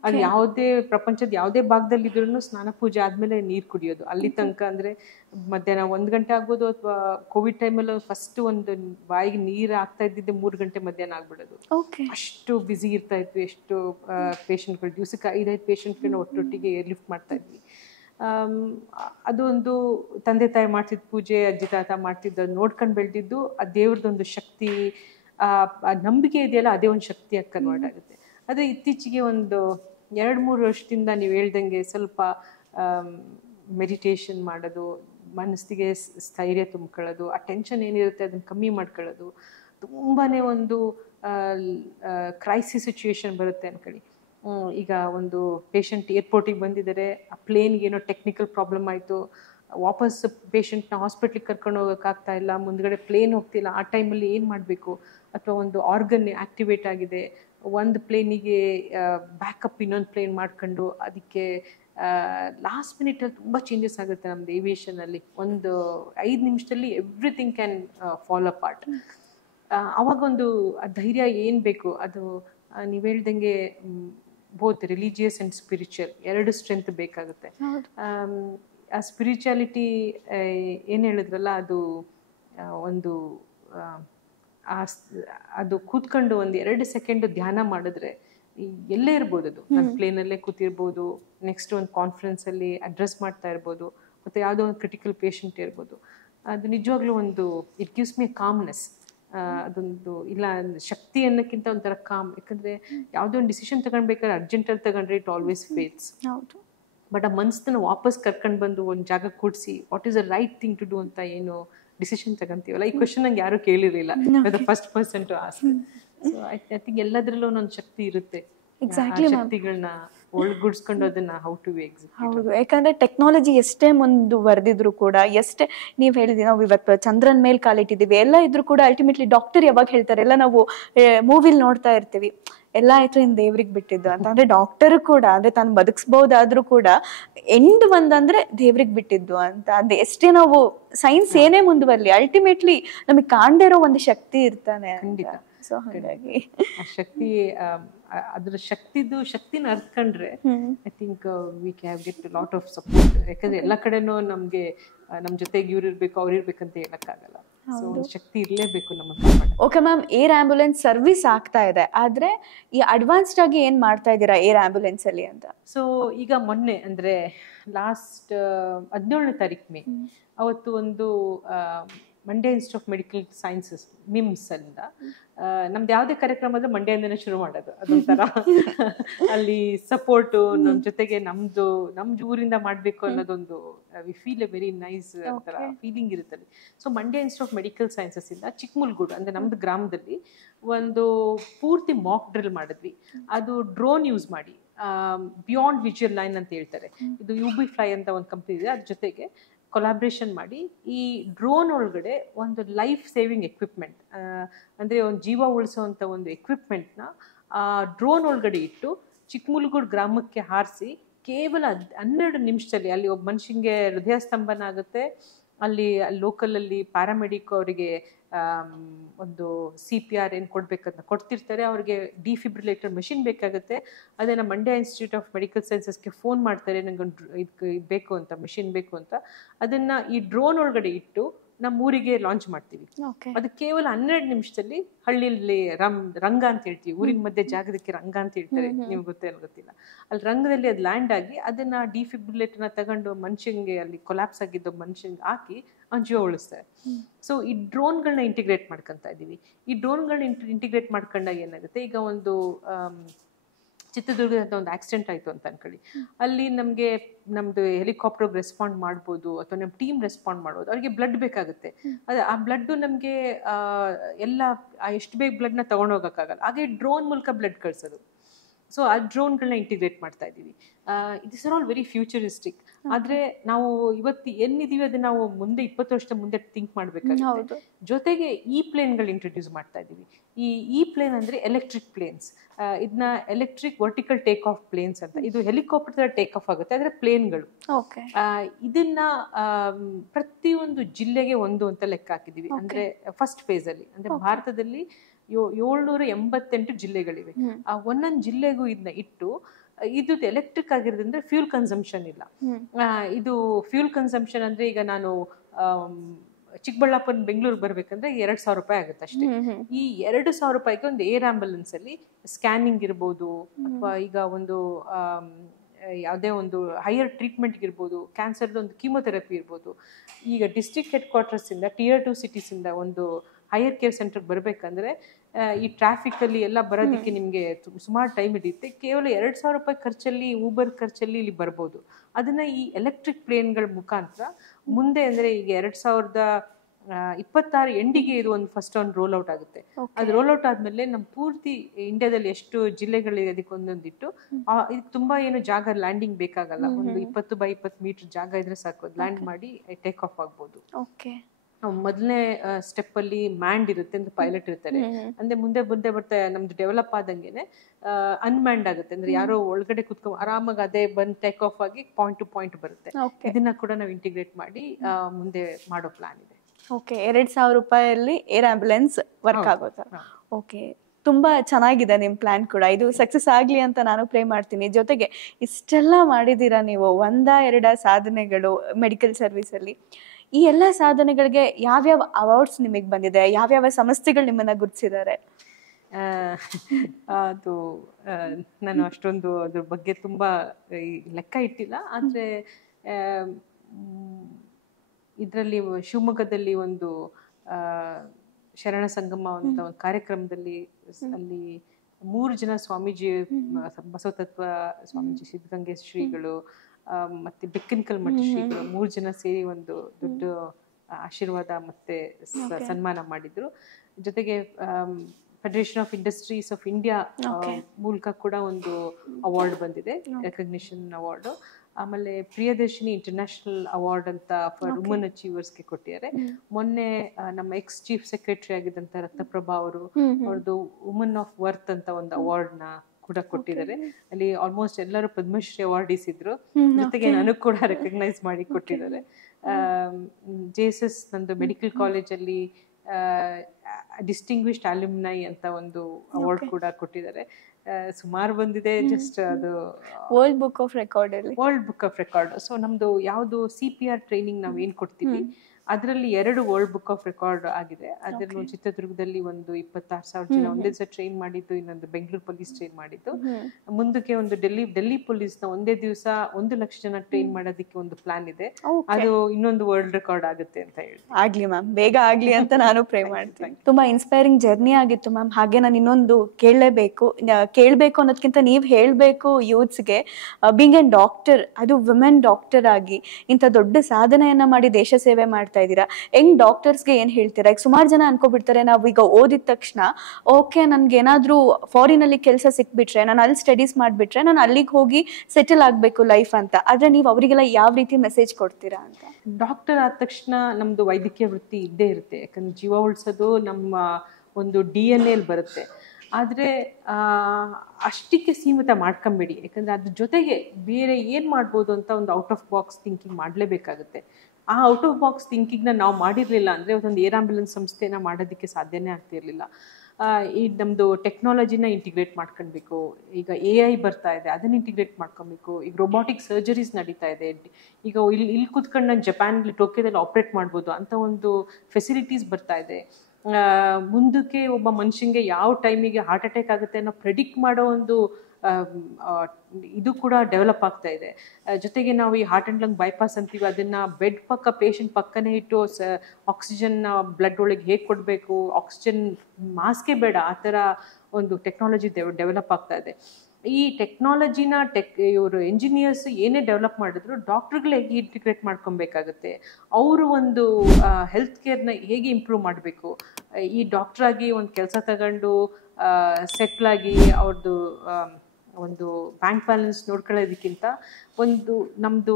ಅದು ಯಾವುದೇ ಪ್ರಪಂಚದ ಯಾವುದೇ ಭಾಗದಲ್ಲಿ ಇದ್ರೂ ಸ್ನಾನ ಪೂಜೆ ಆದ್ಮೇಲೆ ನೀರು ಕುಡಿಯೋದು. ಅಲ್ಲಿ ತನಕ ಅಂದ್ರೆ ಮಧ್ಯಾಹ್ನ 1 ಗಂಟೆ ಆಗ್ಬೋದು, ಅಥವಾ ಕೋವಿಡ್ ಟೈಮಲ್ಲಿ ಫಸ್ಟ್ ಒಂದು ಬಾಯಿಗೆ ನೀರು ಆಗ್ತಾ ಇದ್ದಿದ್ದೆ 3 ಗಂಟೆ ಮಧ್ಯಾಹ್ನ ಆಗ್ಬಿಡೋದು. ಅಷ್ಟು ಬ್ಯುಸಿ ಇರ್ತಾ ಇದ್ವಿ. ಎಷ್ಟು ಪೇಷಂಟ್ಗಳು, ದಿವಸಕ್ಕೆ 5-5 ಪೇಷಂಟ್ಗಳನ್ನ ಒಟ್ಟೊಟ್ಟಿಗೆ ಏರ್ಲಿಫ್ಟ್ ಮಾಡ್ತಾ ಇದ್ವಿ. ಅದೊಂದು ತಂದೆ ತಾಯಿ ಮಾಡ್ತಿದ್ದ ಪೂಜೆ, ಅಜ್ಜಿ ತಾತ ಮಾಡ್ತಿದ್ದ ನೋಡ್ಕೊಂಡು ಬೆಳೆದಿದ್ದು. ಆ ದೇವ್ರದೊಂದು ಶಕ್ತಿ, ಆ ನಂಬಿಕೆ ಇದೆಯಲ್ಲ, ಅದೇ ಒಂದು ಶಕ್ತಿಯಾಗಿ ಕನ್ವರ್ಟ್ ಆಗುತ್ತೆ. ಆದರೆ ಇತ್ತೀಚೆಗೆ ಒಂದು 2-3 ವರ್ಷದಿಂದ ನೀವು ಹೇಳ್ದಂಗೆ ಸ್ವಲ್ಪ ಮೆಡಿಟೇಷನ್ ಮಾಡೋದು, ಮನಸ್ಸಿಗೆ ಸ್ಥೈರ್ಯ ತುಂಬ್ಕೊಳ್ಳೋದು, ಆ ಟೆನ್ಷನ್ ಏನಿರುತ್ತೆ ಅದನ್ನು ಕಮ್ಮಿ ಮಾಡ್ಕೊಳ್ಳೋದು. ತುಂಬಾ ಒಂದು ಕ್ರೈಸಿಸ್ ಸಿಚುವೇಶನ್ ಬರುತ್ತೆ ಅನ್ಕೊಳ್ಳಿ. ಈಗ ಒಂದು ಪೇಷಂಟ್ ಏರ್ಪೋರ್ಟಿಗೆ ಬಂದಿದ್ದಾರೆ, ಆ ಪ್ಲೇನ್ಗೆ ಏನೋ ಟೆಕ್ನಿಕಲ್ ಪ್ರಾಬ್ಲಮ್ ಆಯಿತು, ವಾಪಸ್ ಪೇಷಂಟ್ನ ಹಾಸ್ಪಿಟ್ಲಿಗೆ ಕರ್ಕೊಂಡು ಹೋಗೋಕ್ಕಾಗ್ತಾ ಇಲ್ಲ, ಮುಂದ್ಗಡೆ ಪ್ಲೇನ್ ಹೋಗ್ತಿಲ್ಲ. ಆ ಟೈಮಲ್ಲಿ ಏನು ಮಾಡಬೇಕು? ಅಥವಾ ಒಂದು ಆರ್ಗನ್ ಆ್ಯಕ್ಟಿವೇಟ್ ಆಗಿದೆ, ಒಂದು ಪ್ಲೇನಿಗೆ ಬ್ಯಾಕಪ್ ಇನ್ನೊಂದು ಪ್ಲೇನ್ ಮಾಡ್ಕೊಂಡು ಅದಕ್ಕೆ ಲಾಸ್ಟ್ ಮಿನಿಟಲ್ಲಿ ತುಂಬ ಚೇಂಜಸ್ ಆಗುತ್ತೆ ನಮ್ಮದು ಏವಿಯೇಷನಲ್ಲಿ. ಒಂದು 5 ನಿಮಿಷದಲ್ಲಿ ಎವ್ರಿಥಿಂಗ್ ಕ್ಯಾನ್ ಫಾಲೋ ಅಪಾರ್ಟ್. ಅವಾಗೊಂದು ಧೈರ್ಯ ಏನು ಬೇಕು, ಅದು ನೀವು ಹೇಳ್ದಂಗೆ ಬೋತ್ ರಿಲಿಜಿಯಸ್ ಆ್ಯಂಡ್ ಸ್ಪಿರಿಚುವಲ್ ಎರಡು ಸ್ಟ್ರೆಂತ್ ಬೇಕಾಗುತ್ತೆ. ಆ ಸ್ಪಿರಿಚುಯಾಲಿಟಿ ಏನು ಹೇಳಿದ್ರಲ್ಲ, ಅದು ಒಂದು ಅದು ಕೂತ್ಕೊಂಡು 1-2 ಸೆಕೆಂಡ್ ಧ್ಯಾನ ಮಾಡಿದ್ರೆ ಎಲ್ಲೇ ಇರ್ಬೋದು. ಅದು ನಾನು ಪ್ಲೇನಲ್ಲೇ ಕೂತಿರ್ಬೋದು, ನೆಕ್ಸ್ಟ್ ಒಂದು ಕಾನ್ಫರೆನ್ಸಲ್ಲಿ ಅಡ್ರೆಸ್ ಮಾಡ್ತಾ ಇರ್ಬೋದು, ಮತ್ತು ಯಾವುದೋ ಒಂದು ಕ್ರಿಟಿಕಲ್ ಪೇಷಂಟ್ ಇರ್ಬೋದು. ಅದು ನಿಜವಾಗ್ಲೂ ಒಂದು ಇಟ್ ಗಿವ್ಸ್ ಮಿ ಕಾಮ್ನೆಸ್. ಅದೊಂದು ಇಲ್ಲ ಶಕ್ತಿ ಅನ್ನೋಕ್ಕಿಂತ ಒಂಥರ ಕಾಮ್. ಯಾಕಂದರೆ ಯಾವುದೋ ಒಂದು ಡಿಸಿಷನ್ ತಗೊಳ್ಬೇಕಾದ್ರೆ ಅರ್ಜೆಂಟಲ್ಲಿ ತಗೊಂಡ್ರೆ ಇಟ್ ಆಲ್ವೇಸ್ ಫೇಲ್ಸ್. ಬಟ್ ಆ ಮನಸ್ಸನ್ನ ವಾಪಸ್ ಕರ್ಕೊಂಡು ಬಂದು ಒಂದು ಜಾಗ ಕೂಡಿಸಿ what is the right thing to do ಅಂತ ಏನು ಡಿಸಿಷನ್ ತಗೊಂತೀವಲ್ಲ, ಈ ಕ್ವಶನ್ ನಂಗೆ ಯಾರೂ ಕೇಳಿರಲಿಲ್ಲ. The first person to ask. So I think ಎಲ್ಲದರಲ್ಲೂ ಒಂದೊಂದು ಶಕ್ತಿ ಇರುತ್ತೆ. ಶಕ್ತಿಗಳನ್ನ ಒಳಗೂಡಿಸ್ಕೊಂಡು ಅದನ್ನ ಹೌ ಟು ಎಕ್ಸಿಕ್ಯೂಟ್. ಹೌದು, ಯಾಕಂದ್ರೆ ಟೆಕ್ನಾಲಜಿ ಎಷ್ಟೇ ಮುಂದುವರೆದಿದ್ರು ಕೂಡ, ಎಷ್ಟೇ ನೀವು ಹೇಳಿದ್ವಿ ನಾವು ಇವತ್ತು ಚಂದ್ರನ್ ಮೇಲೆ ಕಾಲಿಟ್ಟಿದ್ದೀವಿ ಎಲ್ಲ ಇದ್ರು ಕೂಡ ಅಲ್ಟಿಮೇಟ್ಲಿ ಡಾಕ್ಟರ್ ಯಾವಾಗ ಹೇಳ್ತಾರೆ, ಎಲ್ಲ ನಾವು ಮೂವಿಲಿ ನೋಡ್ತಾ ಇರ್ತೀವಿ, ಎಲ್ಲ ಆಯ್ತು ಇನ್ ದೇವ್ರಿಗೆ ಬಿಟ್ಟಿದ್ದು ಅಂತ. ಅಂದ್ರೆ ಡಾಕ್ಟರ್ ಕೂಡ ಅಂದ್ರೆ ತಾನು ಬದುಕಿಸ್ಬಹುದಾದ್ರೂ ಕೂಡ ಎಂಡ್ ಒಂದಂದ್ರೆ ದೇವ್ರಿಗೆ ಬಿಟ್ಟಿದ್ದು ಅಂತ. ಅದೇ ಎಷ್ಟೇ ನಾವು ಸೈನ್ಸ್ ಏನೇ ಮುಂದುವರಲಿ, ಅಲ್ಟಿಮೇಟ್ಲಿ ನಮಗೆ ಕಾಣದೇ ಇರೋ ಒಂದು ಶಕ್ತಿ ಇರ್ತಾನೆ. ಖಂಡಿತ. ಸೊ ಹಾಗಾಗಿ ಆ ಶಕ್ತಿ, ಅದ್ರ ಶಕ್ತಿನ ಅರ್ಥಕೊಂಡ್ರೆ I think we can get lot of support. ಯಾಕಂದ್ರೆ ಎಲ್ಲ ಕಡೆನೂ ನಮ್ಗೆ ನಮ್ ಜೊತೆಗೆ ಇವ್ರು ಇರ್ಬೇಕು ಅವ್ರು ಇರ್ಬೇಕಂತ ಹೇಳಕ್ಕಾಗಲ್ಲ. ಸೊ ಶಕ್ತಿ ಇರ್ಲೇಬೇಕು ನಮಗೆ. Okay ma'am, air ambulance service ಆಗ್ತಾ ಇದೆ, ಆದ್ರೆ ಈ ಅಡ್ವಾನ್ಸ್ಡ್ ಆಗಿ ಏನ್ ಮಾಡ್ತಾ ಇದ್ದೀರಾ ಏರ್ ಆಂಬ್ಯುಲೆನ್ಸ್ ಅಲ್ಲಿ ಅಂತ? ಸೊ ಈಗ ಮೊನ್ನೆ ಅಂದ್ರೆ ಲಾಸ್ಟ್ 17ನೇ ತಾರೀಕು ಮೇ ಅವತ್ತು ಒಂದು Mandya institute of medical sciences MIMS ಅಂತ ನಮ್ದು ಯಾವುದೇ ಕಾರ್ಯಕ್ರಮ ಆದ್ರೆ ಮಂಡ್ಯದಿಂದನೇ ಶುರು ಮಾಡೋದು. ಅದೊಂಥರ ಅಲ್ಲಿ ಸಪೋರ್ಟು ನಮ್ಮ ಜೊತೆಗೆ ನಮ್ದು ಊರಿಂದ ಮಾಡಬೇಕು ಅನ್ನೋದೊಂದು we feel a very nice ಒಂಥರ ಫೀಲಿಂಗ್ ಇರುತ್ತಲ್ಲಿ. So Mandya institute of medical sciences ಇಂದ ಚಿಕ್ಕಮುಲ್ಗೂಡು ಅಂದ್ರೆ ನಮ್ದು ಗ್ರಾಮದಲ್ಲಿ ಒಂದು ಪೂರ್ತಿ ಮಾಕ್ ಡ್ರಿಲ್ ಮಾಡಿದ್ವಿ. ಅದು ಡ್ರೋನ್ ಯೂಸ್ ಮಾಡಿ, ಬಿಯಾಂಡ್ ವಿಜುವಲ್ ಲೈನ್ ಅಂತ ಹೇಳ್ತಾರೆ. ಇದು UB ಫ್ಲೈ ಅಂತ ಒಂದು ಕಂಪ್ನಿ ಇದೆ, ಅದ್ರ ಜೊತೆಗೆ ಕೊಲಾಬ್ರೇಷನ್ ಮಾಡಿ ಈ ಡ್ರೋನ್ ಒಳಗಡೆ ಒಂದು ಲೈಫ್ ಸೇವಿಂಗ್ ಎಕ್ವಿಪ್ಮೆಂಟ್, ಅಂದರೆ ಒಂದು ಜೀವ ಉಳಿಸೋವಂಥ ಒಂದು ಎಕ್ವಿಪ್ಮೆಂಟ್ನ ಡ್ರೋನ್ ಒಳಗಡೆ ಇಟ್ಟು ಚಿಕ್ಕಮಗಳೂರು ಗ್ರಾಮಕ್ಕೆ ಹಾರಿಸಿ ಕೇವಲ 12 ನಿಮಿಷದಲ್ಲಿ ಅಲ್ಲಿ ಒಬ್ಬ ಮನುಷ್ಯಂಗೆ ಹೃದಯ ಸ್ತಂಭನ ಆಗುತ್ತೆ, ಅಲ್ಲಿ ಲೋಕಲಲ್ಲಿ ಪ್ಯಾರಾಮೆಡಿಕ್ ಅವರಿಗೆ ಒಂದು CPR ಏನು ಕೊಡ್ಬೇಕಂತ ಕೊಡ್ತಿರ್ತಾರೆ, ಅವ್ರಿಗೆ ಡಿಫಿಬ್ರಿಲೇಟರ್ ಮೆಷಿನ್ ಬೇಕಾಗುತ್ತೆ. ಅದೇ ನಮ್ಮ ಮಂಡ್ಯ ಇನ್ಸ್ಟಿಟ್ಯೂಟ್ ಆಫ್ ಮೆಡಿಕಲ್ ಸೈನ್ಸಸ್ಗೆ ಫೋನ್ ಮಾಡ್ತಾರೆ, ನನಗೊಂದು ಇದು ಬೇಕು ಅಂತ, ಮೆಷಿನ್ ಬೇಕು ಅಂತ. ಅದನ್ನು ಈ ಡ್ರೋನ್ ಒಳಗಡೆ ಇಟ್ಟು ನಮ್ಮ ಊರಿಗೆ ಲಾಂಚ್ ಮಾಡ್ತೀವಿ. ಅದು ಕೇವಲ 12 ನಿಮಿಷದಲ್ಲಿ ಹಳ್ಳಿಯಲ್ಲಿ ರಂಗ ಅಂತ ಹೇಳ್ತೀವಿ, ಊರಿನ ಮಧ್ಯೆ ಜಾಗದಕ್ಕೆ ರಂಗ ಅಂತ ಹೇಳ್ತಾರೆ, ನಿಮ್ಗೆ ಗೊತ್ತೇನೋ ಗೊತ್ತಿಲ್ಲ. ಅಲ್ಲಿ ರಂಗದಲ್ಲಿ ಅದು ಲ್ಯಾಂಡ್ ಆಗಿ ಅದನ್ನ ಡಿಫಿಬ್ರಿಲೇಟರ್ನ ತಗೊಂಡು ಮನುಷ್ಯಂಗೆ ಅಲ್ಲಿ ಕೊಲಾಪ್ಸ್ ಆಗಿದ್ದ ಮನುಷ್ಯಂಗೆ ಹಾಕಿ ಅವ್ನು ಜೀವ ಉಳಿಸ್ತಾರೆ. ಸೊ ಈ ಡ್ರೋನ್ಗಳನ್ನ ಇಂಟಿಗ್ರೇಟ್ ಮಾಡ್ಕೊತಾ ಇದ್ದೀವಿ. ಈ ಡ್ರೋನ್ಗಳನ್ನ ಇಂಟಿಗ್ರೇಟ್ ಮಾಡ್ಕೊಂಡಾಗ ಏನಾಗುತ್ತೆ, ಈಗ ಒಂದು ಚಿತ್ರದುರ್ಗದ ಒಂದು ಆಕ್ಸಿಡೆಂಟ್ ಆಯಿತು ಅಂತ ಅನ್ಕೊಳ್ಳಿ, ಅಲ್ಲಿ ನಮ್ಮದು ಹೆಲಿಕಾಪ್ಟರ್ಗೆ ರೆಸ್ಪಾಂಡ್ ಮಾಡ್ಬೋದು ಅಥವಾ ನಮ್ಮ ಟೀಮ್ ರೆಸ್ಪಾಂಡ್ ಮಾಡ್ಬೋದು. ಅವ್ರಿಗೆ ಬ್ಲಡ್ ಬೇಕಾಗುತ್ತೆ, ಆ ಬ್ಲಡ್ಡು ನಮಗೆ ಎಲ್ಲ ಎಷ್ಟು ಬೇಗ ಬ್ಲಡ್ನ ತೊಗೊಂಡೋಗೋಕ್ಕಾಗಲ್ಲ, ಹಾಗೆ ಡ್ರೋನ್ ಮೂಲಕ ಬ್ಲಡ್ ಕಳಿಸೋದು. ಸೊ ಆ ಡ್ರೋನ್ಗಳನ್ನ ಇಂಟಿಗ್ರೇಟ್ ಮಾಡ್ತಾ ಇದ್ದೀವಿ. It is all very futuristic. ಆದರೆ ನಾವು ಇವತ್ತು ಏನಿದ್ದೀವಿ ಅದನ್ನ ನಾವು ಮುಂದೆ 20 ವರ್ಷದ ಮುಂದೆ ಥಿಂಕ್ ಮಾಡಬೇಕಾಗುತ್ತೆ. ಜೊತೆಗೆ ಈ ಪ್ಲೇನ್ಗಳು ಇಂಟ್ರೊಡ್ಯೂಸ್ ಮಾಡ್ತಾ ಇದ್ದೀವಿ. ಈ ಪ್ಲೇನ್ ಅಂದರೆ ಎಲೆಕ್ಟ್ರಿಕ್ ಪ್ಲೇನ್ಸ್. ಇದನ್ನ electric vertical take off planes ಅಂತ. ಇದು ಹೆಲಿಕಾಪ್ಟರ್ ತರ ಟೇಕ್ ಆಫ್ ಆಗುತ್ತೆ, ಆದರೆ ಪ್ಲೇನ್ಗಳು. ಇದನ್ನ ಪ್ರತಿಯೊಂದು ಜಿಲ್ಲೆಗೆ ಒಂದು ಅಂತ ಲೆಕ್ಕ ಹಾಕಿದ್ದೀವಿ. ಅಂದರೆ ಫಸ್ಟ್ ಫೇಸಲ್ಲಿ, ಅಂದರೆ ಭಾರತದಲ್ಲಿ 788 ಜಿಲ್ಲೆಗಳಿವೆ. ಒಂದೊಂದು ಜಿಲ್ಲೆಗೂ ಇದನ್ನ ಇಟ್ಟು ಇದು ಎಲೆಕ್ಟ್ರಿಕ್ ಆಗಿರೋದ್ರಿಂದ ಫ್ಯೂಲ್ ಕನ್ಸಂಪ್ಷನ್ ಇಲ್ಲ. ಇದು ಫ್ಯೂಲ್ ಕನ್ಸಂಪ್ಷನ್ ಅಂದ್ರೆ ಈಗ ನಾನು ಚಿಕ್ಕಬಳ್ಳಾಪುರ ಬೆಂಗಳೂರು ಬರ್ಬೇಕಂದ್ರೆ 2,000 ರೂಪಾಯಿ ಆಗುತ್ತೆ ಅಷ್ಟೇ. ಈ 2,000 ರೂಪಾಯಿಗೆ ಒಂದು ಏರ್ ಆಂಬುಲೆನ್ಸ್ ಅಲ್ಲಿ ಸ್ಕ್ಯಾನಿಂಗ್ ಇರ್ಬೋದು, ಅಥವಾ ಈಗ ಒಂದು ಯಾವುದೇ ಒಂದು ಹೈಯರ್ ಟ್ರೀಟ್ಮೆಂಟ್ ಇರ್ಬೋದು, ಕ್ಯಾನ್ಸರ್ದು ಒಂದು ಕೀಮೊಥೆರಪಿ ಇರ್ಬೋದು. ಈಗ ಡಿಸ್ಟ್ರಿಕ್ಟ್ ಹೆಡ್ ಕ್ವಾರ್ಟರ್ಸ್ ಇಂದ Tier 2 ಸಿಟೀಸ್ ಇಂದ ಒಂದು ಹೈಯರ್ ಕೇರ್ ಸೆಂಟರ್ಗೆ ಬರಬೇಕಂದ್ರೆ ಈ ಟ್ರಾಫಿಕಲ್ಲಿ ಎಲ್ಲ ಬರೋದಕ್ಕೆ ನಿಮಗೆ ಸುಮಾರು ಟೈಮ್ ಹಿಡಿಯುತ್ತೆ. ಕೇವಲ 2,000 ರೂಪಾಯಿ ಖರ್ಚಲ್ಲಿ, ಊಬರ್ ಖರ್ಚಲ್ಲಿ ಇಲ್ಲಿ ಬರ್ಬೋದು. ಅದನ್ನ ಈ ಎಲೆಕ್ಟ್ರಿಕ್ ಪ್ಲೇನ್ಗಳ ಮುಖಾಂತರ ಮುಂದೆ, ಅಂದರೆ ಈಗ 2026 ಎಂಡಿಗೆ ಇದು ಫಸ್ಟ್ ರೋಲ್ ಔಟ್ ಆಗುತ್ತೆ. ಅದು ರೋಲ್ ಔಟ್ ಆದ್ಮೇಲೆ ನಮ್ಮ ಪೂರ್ತಿ ಇಂಡಿಯಾದಲ್ಲಿ ಎಷ್ಟು ಜಿಲ್ಲೆಗಳಿದೆ ಅದಕ್ಕೆ ಒಂದೊಂದಿಟ್ಟು, ಇದಕ್ಕೆ ತುಂಬಾ ಏನು ಜಾಗ ಲ್ಯಾಂಡಿಂಗ್ ಬೇಕಾಗಲ್ಲ. ಒಂದು 20 by 20 ಮೀಟರ್ ಜಾಗ ಇದ್ರೆ ಸಾಕು, ಲ್ಯಾಂಡ್ ಮಾಡಿ ಟೇಕ್ ಆಫ್ ಆಗ್ಬೋದು. ಮೊದಲನೇ ಸ್ಟೆಪ್ ಅಲ್ಲಿ ಮ್ಯಾಂಡ್ ಇರುತ್ತೆ, ಅಂದ್ರೆ ಪೈಲಟ್ ಇರ್ತಾರೆ. ಅಂದ್ರೆ ಮುಂದೆ ಬರ್ತಾ ನಮ್ದು ಡೆವಲಪ್ ಆದಂಗೆನೆ ಅನ್ಮ್ಯಾಂಡ್ ಆಗುತ್ತೆ, ಅಂದ್ರೆ ಯಾರೋ ಒಳಗಡೆ ಕುತ್ಕೊಂಡು ಆರಾಮಾಗಿ ಅದೇ ಬಂದ್ ಟೇಕ್ ಆಫ್ ಆಗಿ ಪಾಯಿಂಟ್ ಟು ಪಾಯಿಂಟ್ ಬರುತ್ತೆ. ಇದನ್ನ ಕೂಡ ನಾವು ಇಂಟಿಗ್ರೇಟ್ ಮಾಡಿ ಮುಂದೆ ಮಾಡೋ ಪ್ಲಾನ್ ಇದೆ. 2,000 ರೂಪಾಯಲ್ಲಿ ಏರ್ ಆಂಬುಲೆನ್ಸ್ ವರ್ಕ್ ಆಗುತ್ತೆ. ತುಂಬಾ ಚೆನ್ನಾಗಿದೆ ನಿಮ್ ಪ್ಲಾನ್ ಕೂಡ. ಇದು ಸಕ್ಸಸ್ ಆಗ್ಲಿ ಅಂತ ನಾನು ಪ್ರೇ ಮಾಡ್ತೀನಿ. ಜೊತೆಗೆ ಇಷ್ಟೆಲ್ಲ ಮಾಡಿದೀರಾ ನೀವು, 1-2 ಸಾಧನೆಗಳು ಮೆಡಿಕಲ್ ಸರ್ವಿಸ್ ಅಲ್ಲಿ. ಈ ಎಲ್ಲ ಸಾಧನೆಗಳಿಗೆ ಯಾವ್ಯಾವ ಅವಾರ್ಡ್ಸ್ ನಿಮಗೆ ಬಂದಿದೆ? ಯಾವ್ಯಾವ ಸಂಸ್ಥೆಗಳು ನಿಮ್ಮನ್ನ ಗುರುತಿಸಿದ್ದಾರೆ? ಅದು ನಾನು ಅಷ್ಟೊಂದು ಅದ್ರ ಬಗ್ಗೆ ತುಂಬಾ ಲೆಕ್ಕ ಇಟ್ಟಿಲ್ಲ. ಆದ್ರೆ ಇದರಲ್ಲಿ ಶಿವಮೊಗ್ಗದಲ್ಲಿ ಒಂದು ಶರಣ ಸಂಗಮ ಅಂತ ಒಂದು ಕಾರ್ಯಕ್ರಮದಲ್ಲಿ ಅಲ್ಲಿ 3 ಜನ ಸ್ವಾಮೀಜಿ, ಬಸವತತ್ವ ಸ್ವಾಮೀಜಿ, ಸಿದ್ಧಗಂಗೆ ಶ್ರೀಗಳು ಮತ್ತೆ ಬೆಕ್ಕನಕಲ್ ಮಠ ಶ್ರೀಗಳು 3 ಜನ ಸೇರಿ ಒಂದು ದೊಡ್ಡ ಆಶೀರ್ವಾದ ಮತ್ತೆ ಸನ್ಮಾನ ಮಾಡಿದ್ರು. ಜೊತೆಗೆ federation of industries of India ಮೂಲಕ ಕೂಡ ಒಂದು ಅವಾರ್ಡ್ ಬಂದಿದೆ, ರೆಕಗ್ನಿಷನ್ ಅವಾರ್ಡ್. ಆಮೇಲೆ ಪ್ರಿಯದರ್ಶಿನಿ ಇಂಟರ್ನ್ಯಾಷನಲ್ ಅವಾರ್ಡ್ ಅಂತ ಫಾರ್ ವುಮನ್ ಅಚೀವರ್ಸ್ಗೆ ಕೊಟ್ಟಿದ್ದಾರೆ. ಮೊನ್ನೆ ನಮ್ಮ ಎಕ್ಸ್ ಚೀಫ್ ಸೆಕ್ರೆಟರಿ ಆಗಿದ್ದಂತ ರತ್ನಪ್ರಭಾ ಅವ್ರದ್ದು ವುಮನ್ ಆಫ್ ವರ್ತ್ ಅಂತ ಒಂದು ಅವಾರ್ಡ್ ನ ಕೂಡ ಕೊಟ್ಟಿದ್ದಾರೆ. ಅಲ್ಲಿ ಆಲ್ಮೋಸ್ಟ್ ಎಲ್ಲರೂ ಪದ್ಮಶ್ರೀ ಅವಾರ್ಡೀಸ್ ಇದ್ರು, ಜೊತೆಗೆ ನನಗೆ ಕೂಡ ರೆಕಗ್ನೈಸ್ ಮಾಡಿ ಕೊಟ್ಟಿದ್ದಾರೆ. JSS ನಂದು ಮೆಡಿಕಲ್ ಕಾಲೇಜಲ್ಲಿ ಡಿಸ್ಟಿಂಗ್ವಿಶ್ಡ್ ಅಲ್ಯುಮ್ನೈ ಅಂತ ಒಂದು ಅವಾರ್ಡ್ ಕೂಡ ಕೊಟ್ಟಿದ್ದಾರೆ. ಸುಮಾರು ಬಂದಿದೆ. ಜಸ್ಟ್ ಅದು world book of record. So ನಮ್ದು ಯಾವುದು CPR ಟ್ರೈನಿಂಗ್ ನಾವು ಏನ್ ಕೊಡ್ತೀವಿ ಅದರಲ್ಲಿ 2 ವರ್ಲ್ಡ್ ಬುಕ್ ಆಫ್ ರೆಕಾರ್ಡ್ ಆಗಿದೆ. ಅದನ್ನು ಚಿತ್ರದುರ್ಗದಲ್ಲಿ ಒಂದು 26,000 ಜನ ಒಂದೇ ದಿವಸ ಟ್ರೈನ್ ಮಾಡಿದ್ದು, ಇನ್ನೊಂದು ಬೆಂಗಳೂರು ಪೊಲೀಸ್ ಟ್ರೈನ್ ಮಾಡಿದ್ದು. ಮುಂದಕ್ಕೆ ಒಂದು ಡೆಲ್ಲಿ ಪೊಲೀಸ್ ನ ಒಂದೇ ದಿವಸ 1 ಲಕ್ಷ ಜನ ಟ್ರೈನ್ ಮಾಡೋದಕ್ಕೆ ಒಂದು ಪ್ಲಾನ್ ಇದೆ. ಅದು ಇನ್ನೊಂದು ವರ್ಲ್ಡ್ ರೆಕಾರ್ಡ್ ಆಗುತ್ತೆ ಅಂತ ಹೇಳಿ. ಆಗ್ಲಿ ಮ್ಯಾಮ್, ಬೇಗ ಆಗ್ಲಿ ಅಂತ ನಾನು ಪ್ರೇ ಮಾಡ್ತೀನಿ. ತುಂಬಾ ಇನ್ಸ್ಪೈರಿಂಗ್ ಜರ್ನಿ ಆಗಿತ್ತು ಮ್ಯಾಮ್. ಹಾಗೆ ನಾನು ಇನ್ನೊಂದು ಕೇಳಬೇಕು ಅನ್ನೋದಕ್ಕಿಂತ ನೀವು ಹೇಳ್ಬೇಕು ಯೂತ್ಸ್ಗೆ, ಬೀಂಗ್ ಎನ್ ಡಾಕ್ಟರ್, ಅದು ವುಮೆನ್ ಡಾಕ್ಟರ್ ಆಗಿ ಇಂಥ ದೊಡ್ಡ ಸಾಧನೆಯನ್ನ ಮಾಡಿ ದೇಶ ಸೇವೆ ಮಾಡ್ತಾ ಮಾಡ್ತಾ ಇದ್ದೀರಾ. ಹೆಂಗ್ ಡಾಕ್ಟರ್ಸ್ಗೆ ಏನ್ ಹೇಳ್ತೀರಾ? ಈಗ ಸುಮಾರು ಜನ ಅನ್ಕೋಬಿಡ್ತಾರೆ, ನಾವು ಈಗ ಓದಿದ ತಕ್ಷಣ ಓಕೆ ನನ್ಗೆ ಏನಾದ್ರೂ ಫಾರಿನ್ ಅಲ್ಲಿ ಕೆಲಸ ಸಿಕ್ಬಿಟ್ರೆ, ನಾನು ಅಲ್ಲಿ ಸ್ಟಡೀಸ್ ಮಾಡ್ಬಿಟ್ರೆ ನಾನು ಅಲ್ಲಿಗೆ ಹೋಗಿ ಸೆಟಲ್ ಆಗ್ಬೇಕು ಲೈಫ್ ಅಂತ. ಆದ್ರೆ ನೀವು ಅವರಿಗೆಲ್ಲ ಯಾವ ರೀತಿ ಮೆಸೇಜ್ ಕೊಡ್ತೀರಾ ಅಂತ? ಡಾಕ್ಟರ್ ಆದ ತಕ್ಷಣ ನಮ್ದು ವೈದ್ಯಕೀಯ ವೃತ್ತಿ ಇದ್ದೇ ಇರುತ್ತೆ, ಯಾಕಂದ್ರೆ ಜೀವ ಉಳಿಸೋದು ನಮ್ಮ ಒಂದು DNA ಬರುತ್ತೆ. ಆದರೆ ಅಷ್ಟಕ್ಕೆ ಸೀಮಿತ ಮಾಡ್ಕೊಂಬೇಡಿ, ಯಾಕಂದರೆ ಅದ್ರ ಜೊತೆಗೆ ಬೇರೆ ಏನು ಮಾಡ್ಬೋದು ಅಂತ ಒಂದು ಔಟ್ ಆಫ್ ಬಾಕ್ಸ್ ಥಿಂಕಿಂಗ್ ಮಾಡಲೇಬೇಕಾಗುತ್ತೆ. ಆ ಔಟ್ ಆಫ್ ಬಾಕ್ಸ್ ಥಿಂಕಿಂಗ್ನ ನಾವು ಮಾಡಿರಲಿಲ್ಲ ಅಂದರೆ ಒಂದು ಏರ್ ಆಂಬ್ಯುಲೆನ್ಸ್ ಸಂಸ್ಥೆನ ಮಾಡೋದಕ್ಕೆ ಸಾಧ್ಯನೇ ಆಗ್ತಿರಲಿಲ್ಲ. ಈ ನಮ್ಮದು ಟೆಕ್ನಾಲಜಿನ ಇಂಟಿಗ್ರೇಟ್ ಮಾಡ್ಕೊಳ್ಬೇಕು. ಈಗ AI ಬರ್ತಾ ಇದೆ, ಅದನ್ನು ಇಂಟಿಗ್ರೇಟ್ ಮಾಡ್ಕೊಬೇಕು. ಈಗ ರೊಬಾಟಿಕ್ ಸರ್ಜರೀಸ್ ನಡೀತಾ ಇದೆ. ಈಗ ಇಲ್ಲಿ ಕೂತ್ಕೊಂಡು ನಾನು ಜಪಾನಲ್ಲಿ ಟೋಕಿಯೋದಲ್ಲಿ ಆಪ್ರೇಟ್ ಮಾಡ್ಬೋದು ಅಂತ ಒಂದು ಫೆಸಿಲಿಟೀಸ್ ಬರ್ತಾ ಇದೆ. ಮುಂದಕ್ಕೆ ಒಬ್ಬ ಮನುಷ್ಯಂಗೆ ಯಾವ ಟೈಮಿಗೆ ಹಾರ್ಟ್ ಅಟ್ಯಾಕ್ ಆಗುತ್ತೆ ಅನ್ನೋ ಪ್ರೆಡಿಕ್ಟ್ ಮಾಡೋ ಒಂದು ಇದು ಕೂಡ ಡೆವಲಪ್ ಆಗ್ತಾ ಇದೆ. ಜೊತೆಗೆ ನಾವು ಈ ಹಾರ್ಟ್ ಆ್ಯಂಡ್ ಲಂಗ್ ಬೈಪಾಸ್ ಅಂತೀವಿ, ಅದನ್ನು ಬೆಡ್ ಪಕ್ಕ ಪೇಷಂಟ್ ಪಕ್ಕನೇ ಇಟ್ಟು ಆಕ್ಸಿಜನ್ನ ಬ್ಲಡ್ ಒಳಗೆ ಹೇಗೆ ಕೊಡಬೇಕು, ಆಕ್ಸಿಜನ್ ಮಾಸ್ಕೇ ಬೇಡ, ಆ ಥರ ಒಂದು ಟೆಕ್ನಾಲಜಿ ಡೆವಲಪ್ ಆಗ್ತಾ ಇದೆ. ಈ ಟೆಕ್ನಾಲಜಿನ ಇವರು ಎಂಜಿನಿಯರ್ಸ್ ಏನೇ ಡೆವಲಪ್ ಮಾಡಿದ್ರು ಡಾಕ್ಟ್ರುಗಳೇ ಹೇಗೆ ಇಂಟಿಗ್ರೇಟ್ ಮಾಡ್ಕೊಬೇಕಾಗುತ್ತೆ. ಅವರು ಒಂದು ಹೆಲ್ತ್ ಕೇರ್ನ ಹೇಗೆ ಇಂಪ್ರೂವ್ ಮಾಡಬೇಕು. ಈ ಡಾಕ್ಟ್ರಾಗಿ ಒಂದು ಕೆಲಸ ತಗೊಂಡು ಸೆಟ್ಲಾಗಿ ಅವ್ರದ್ದು ಒಂದು ಬ್ಯಾಂಕ್ ಬ್ಯಾಲೆನ್ಸ್ ನೋಡ್ಕೊಳ್ಳೋದಕ್ಕಿಂತ ಒಂದು ನಮ್ಮದು